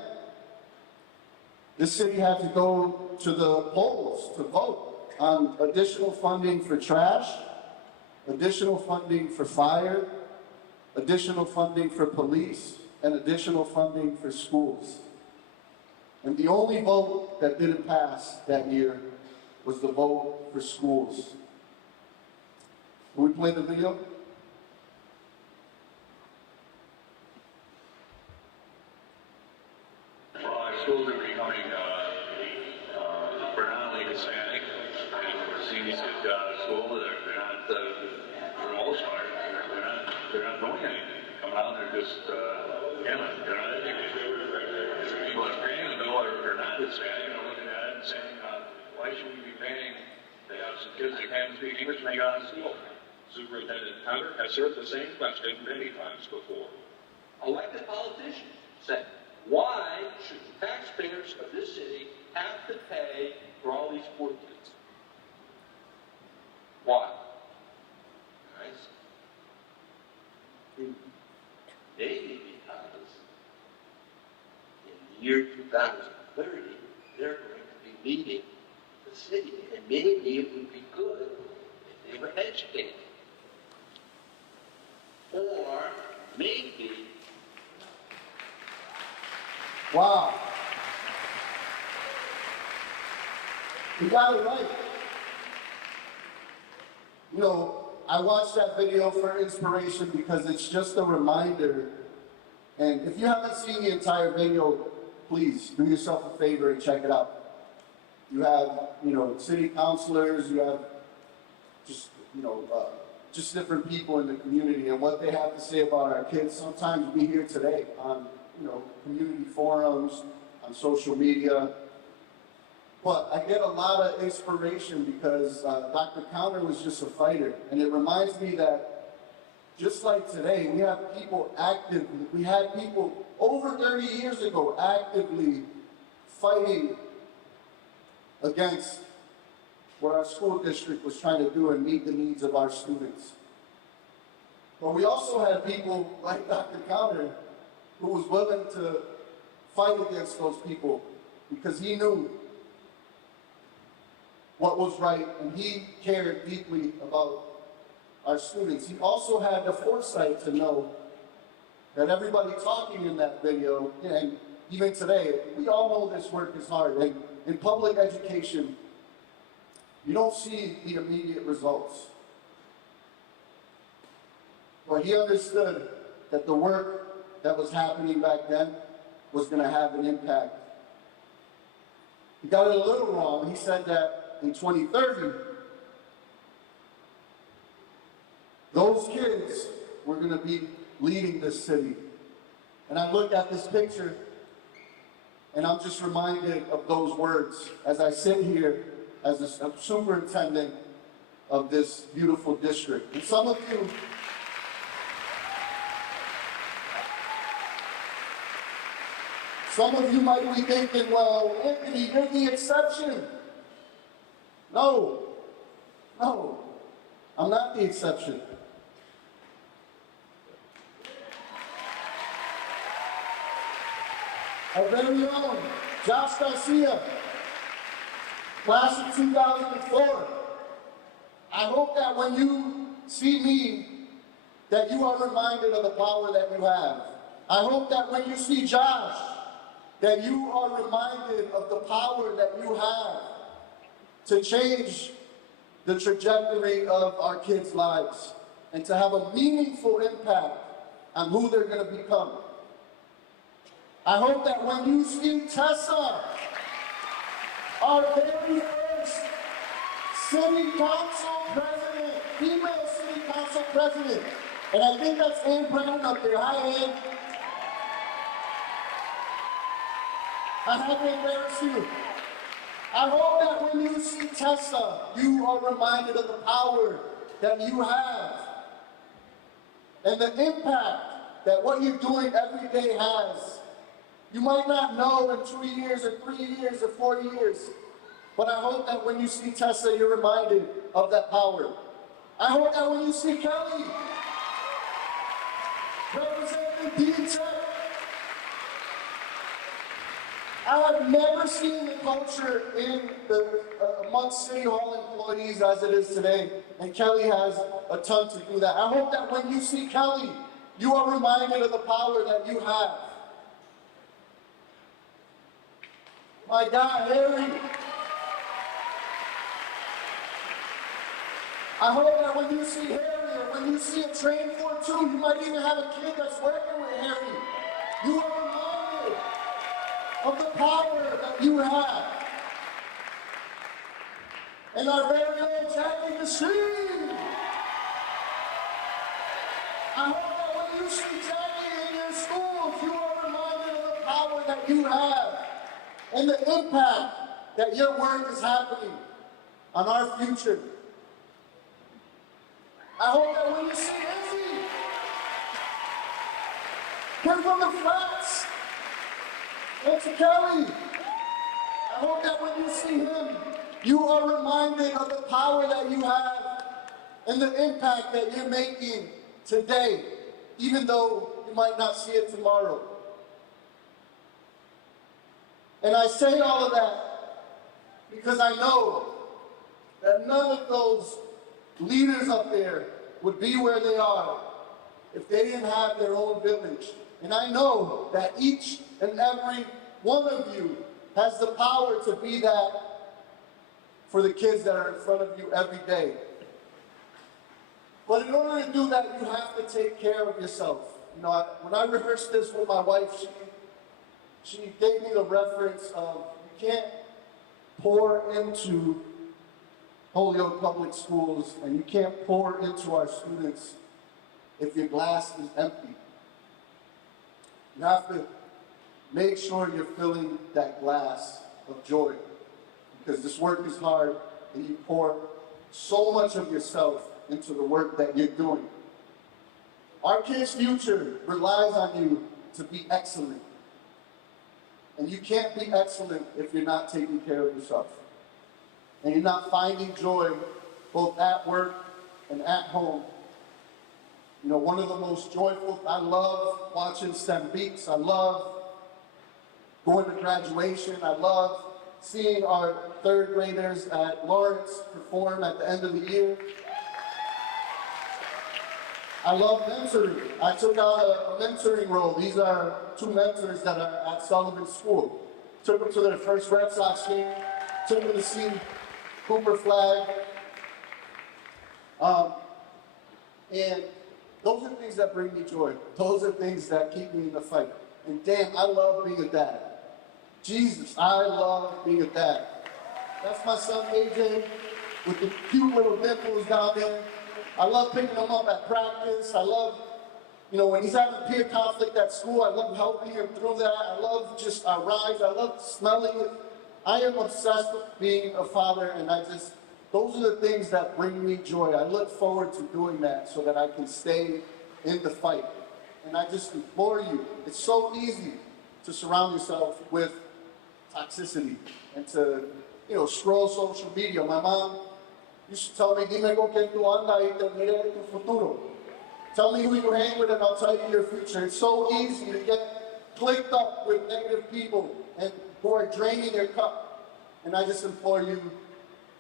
the city had to go to the polls to vote on additional funding for trash, additional funding for fire, additional funding for police, and additional funding for schools. And the only vote that didn't pass that year was the vote for schools. Can we play the video? Our schools are becoming predominantly Hispanic, and we're seeing these kids get out of school, they're not, for the most part, they're not doing anything. Coming out, they're just, they're not educated. Lady English may get out of school. Superintendent Hunter has heard the same question many times before. Elected politicians say, why should the taxpayers of this city have to pay for all these poor kids? Why? Guys, maybe because in the year 2030, they're going to be leading the city, and maybe it would be good if they were educated. Or maybe Wow. You got it right. You know, I watched that video for inspiration because it's just a reminder. And if you haven't seen the entire video, please do yourself a favor and check it out. You have, you know, city councilors, you have just, you know, just different people in the community and what they have to say about our kids. Sometimes we hear today on, you know, community forums, on social media. But I get a lot of inspiration because Dr. Counter was just a fighter. And it reminds me that just like today, we have people we had people over 30 years ago actively fighting against what our school district was trying to do and meet the needs of our students. But we also had people like Dr. Counter who was willing to fight against those people because he knew what was right and he cared deeply about our students. He also had the foresight to know that everybody talking in that video, and even today, we all know this work is hard. And in public education, you don't see the immediate results. But he understood that the work that was happening back then was going to have an impact. He got it a little wrong. He said that in 2030, those kids were going to be leading this city. And I look at this picture, and I'm just reminded of those words as I sit here as a superintendent of this beautiful district. And some of you might be thinking, well, Anthony, you're the exception. No, I'm not the exception. Our very own Josh Garcia, class of 2004. I hope that when you see me, that you are reminded of the power that you have. I hope that when you see Josh, that you are reminded of the power that you have to change the trajectory of our kids' lives and to have a meaningful impact on who they're going to become. I hope that when you see Tessa, our very first city council president, female city council president, and I think that's Ann Brown up there. Hi, Ann. I have to embarrass you. I hope that when you see Tessa, you are reminded of the power that you have and the impact that what you're doing every day has. You might not know in 2 years or 3 years or 4 years, but I hope that when you see Tessa, you're reminded of that power. I hope that when you see Kelly, representing Dean Tech, I have never seen the culture amongst City Hall employees as it is today, and Kelly has a ton to do that. I hope that when you see Kelly, you are reminded of the power that you have. My God, Harry. I hope that when you see Harry or when you see a train 42, you might even have a kid that's working with Harry. You are reminded of the power that you have. And our very own Jackie Machine. I hope that when you see Jackie in your schools, you are reminded of the power that you have and the impact that your work is happening on our future. I hope that when you see Izzy, kid from the flats, next to Kelly, I hope that when you see him, you are reminded of the power that you have and the impact that you're making today, even though you might not see it tomorrow. And I say all of that because I know that none of those leaders up there would be where they are if they didn't have their own village. And I know that each and every one of you has the power to be that for the kids that are in front of you every day. But in order to do that, you have to take care of yourself. You know, when I rehearsed this with my wife, she gave me the reference of you can't pour into Holyoke Public Schools and you can't pour into our students if your glass is empty. You have to make sure you're filling that glass of joy, because this work is hard and you pour so much of yourself into the work that you're doing. Our kids' future relies on you to be excellent. And you can't be excellent if you're not taking care of yourself. And you're not finding joy both at work and at home. You know, one of the most joyful, I love watching STEM Beats. I love going to graduation. I love seeing our third graders at Lawrence perform at the end of the year. I love mentoring. I took out a mentoring role. These are two mentors that are at Sullivan School. Took them to their first Red Sox game. Took them to see Cooper Flag. And those are things that bring me joy. Those are things that keep me in the fight. And damn, I love being a dad. Jesus, I love being a dad. That's my son AJ with the cute little dimples down there. I love picking him up at practice. I love, you know, when he's having peer conflict at school, I love helping him through that. I love just our rides. I love smelling it. I am obsessed with being a father, and those are the things that bring me joy. I look forward to doing that so that I can stay in the fight. And I just implore you, it's so easy to surround yourself with toxicity and to, you know, scroll social media. My mom used to tell me, dime con quien tú andas y te diré tu futuro. Tell me who you hang with and I'll tell you your future. It's so easy to get clicked up with negative people and who are draining your cup. And I just implore you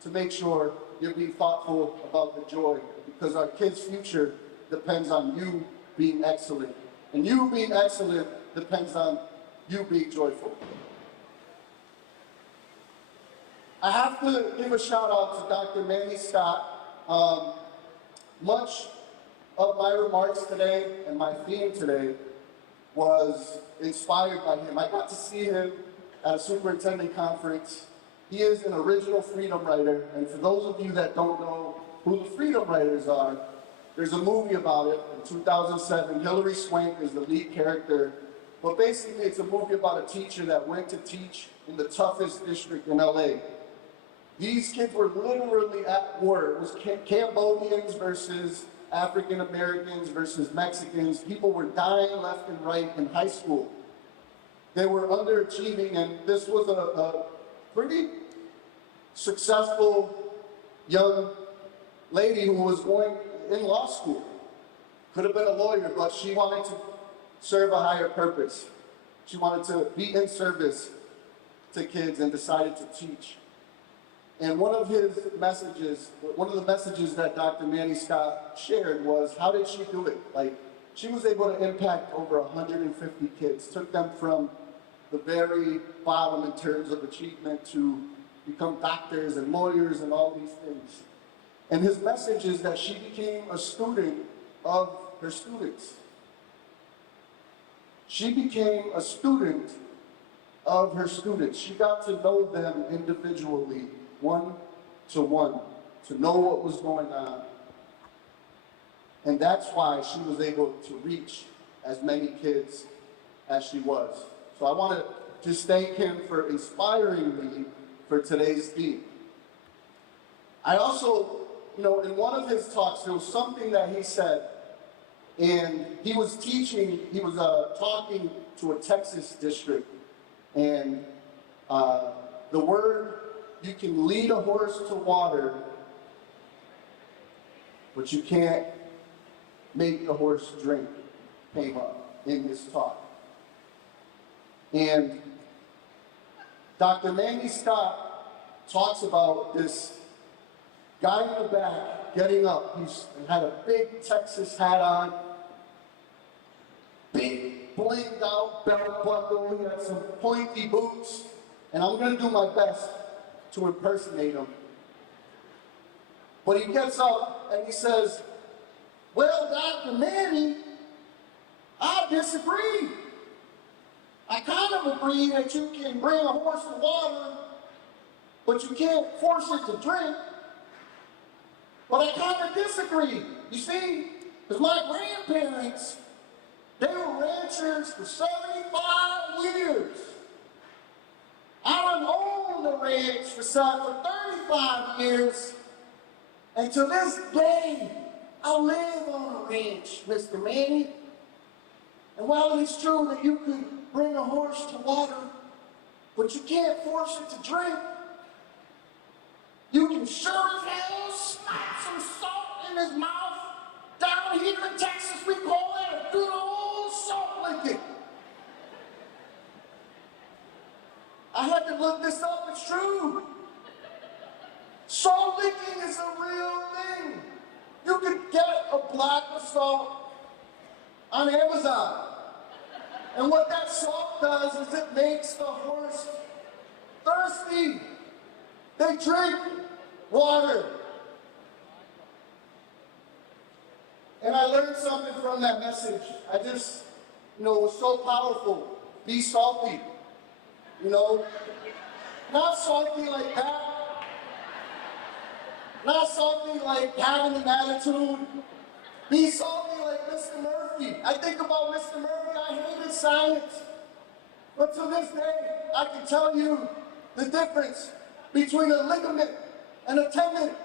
to make sure you're being thoughtful about the joy, because our kids' future depends on you being excellent. And you being excellent depends on you being joyful. I have to give a shout out to Dr. Manny Scott. Much of my remarks today and my theme today was inspired by him. I got to see him at a superintendent conference. He is an original freedom writer, and for those of you that don't know who the freedom writers are, there's a movie about it in 2007. Hilary Swank is the lead character, but basically it's a movie about a teacher that went to teach in the toughest district in LA. These kids were literally at war. It was Cambodians versus African Americans versus Mexicans. People were dying left and right in high school. They were underachieving, and this was a pretty successful young lady who was going in law school. Could have been a lawyer, but she wanted to serve a higher purpose. She wanted to be in service to kids and decided to teach. And one of the messages that Dr. Manny Scott shared was, how did she do it? Like, she was able to impact over 150 kids, took them from the very bottom in terms of achievement to become doctors and lawyers and all these things. And his message is that she became a student of her students. She became a student of her students. She got to know them individually, one-to-one, to know what was going on. And that's why she was able to reach as many kids as she was. So I want to just thank him for inspiring me for today's theme. I also in one of his talks, there was something that he said, and he was talking to a Texas district, and the word, you can lead a horse to water, but you can't make the horse drink, came up in his talk. And Dr. Mandy Scott talks about this guy in the back getting up. He's had a big Texas hat on, big blinged out belt buckle, he had some pointy boots, and I'm gonna do my best to impersonate him. But he gets up and he says, "Well, Dr. Manny, I disagree. I kind of agree that you can bring a horse to water, but you can't force it to drink. But I kind of disagree. You see, because my grandparents, they were ranchers for 75 years. I done owned a ranch for 35 years, and to this day, I live on a ranch, Mr. Manny. And while it's true that you could bring a horse to water, but you can't force it to drink, you can sure as hell slap some salt in his mouth. Down here in Texas, we call that a good old salt licking. I had to look this up, it's true. Salt licking is a real thing. You could get a block of salt on Amazon. And what that salt does is it makes the horse thirsty. They drink water. And I learned something from that message. I just, it was so powerful. Be salty. Not salty like that. Not salty like having an attitude. Be salty like Mr. Murphy. I think about Mr. Murphy, I hated science. But to this day, I can tell you the difference between a ligament and a tendon.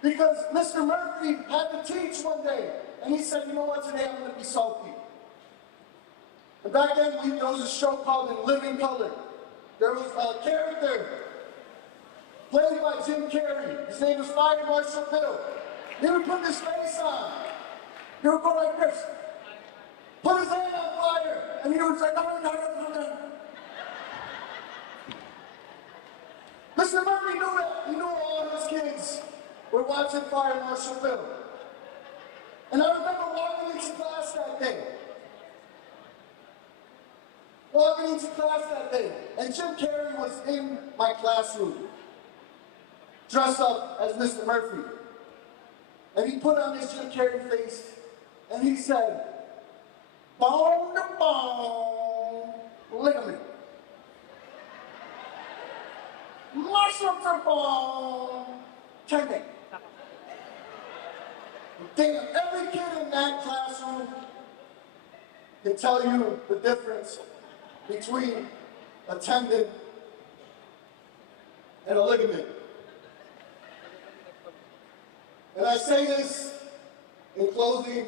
Because Mr. Murphy had to teach one day, and he said, you know what, today I'm going to be salty. And back then, there was a show called In Living Color. There was a character played by Jim Carrey. His name was Fire Marshal Bill. He would put his face on. He would go like this. Put his hand on fire. And he would say, no. Mr. Murphy knew that. He knew all his kids were watching Fire Marshal Bill. And I remember walking into class that day. And Jim Carrey was in my classroom, dressed up as Mr. Murphy. And he put on his Jim Carrey face, and he said, bone to bone ligament. Muscle to bone tendon. Damn, every kid in that classroom can tell you the difference between a tendon and a ligament. And I say this in closing,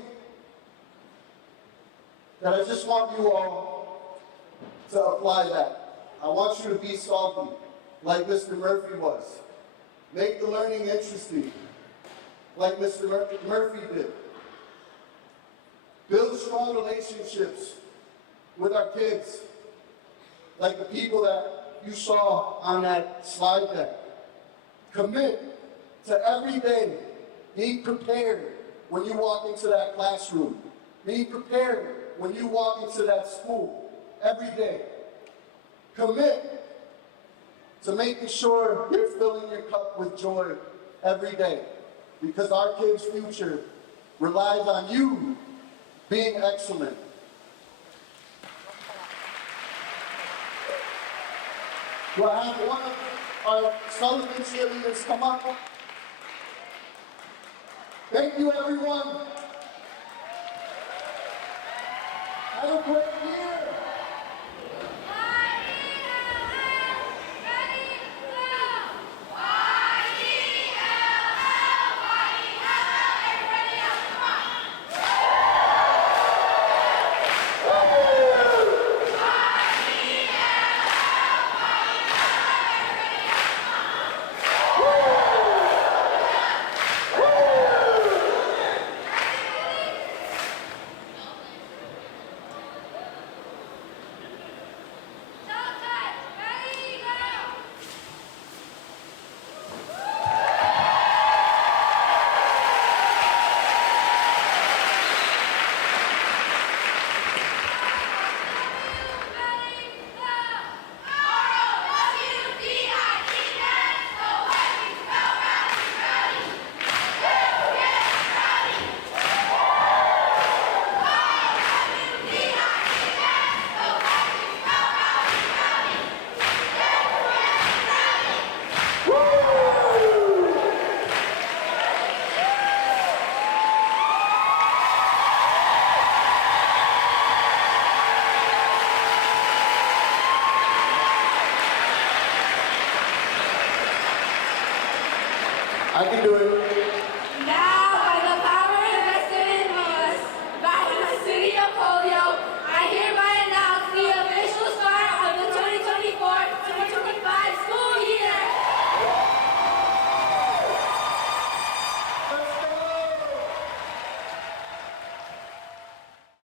that I just want you all to apply that. I want you to be salty, like Mr. Murphy was. Make the learning interesting, like Mr. Murphy did. Build strong relationships with our kids, like the people that you saw on that slide deck. Commit to every day being prepared when you walk into that classroom. Being prepared when you walk into that school every day. Commit to making sure you're filling your cup with joy every day, because our kids' future relies on you being excellent. Do I have one of our Sullivan cheerleaders come up? Thank you, everyone. Have a great year. I can do it.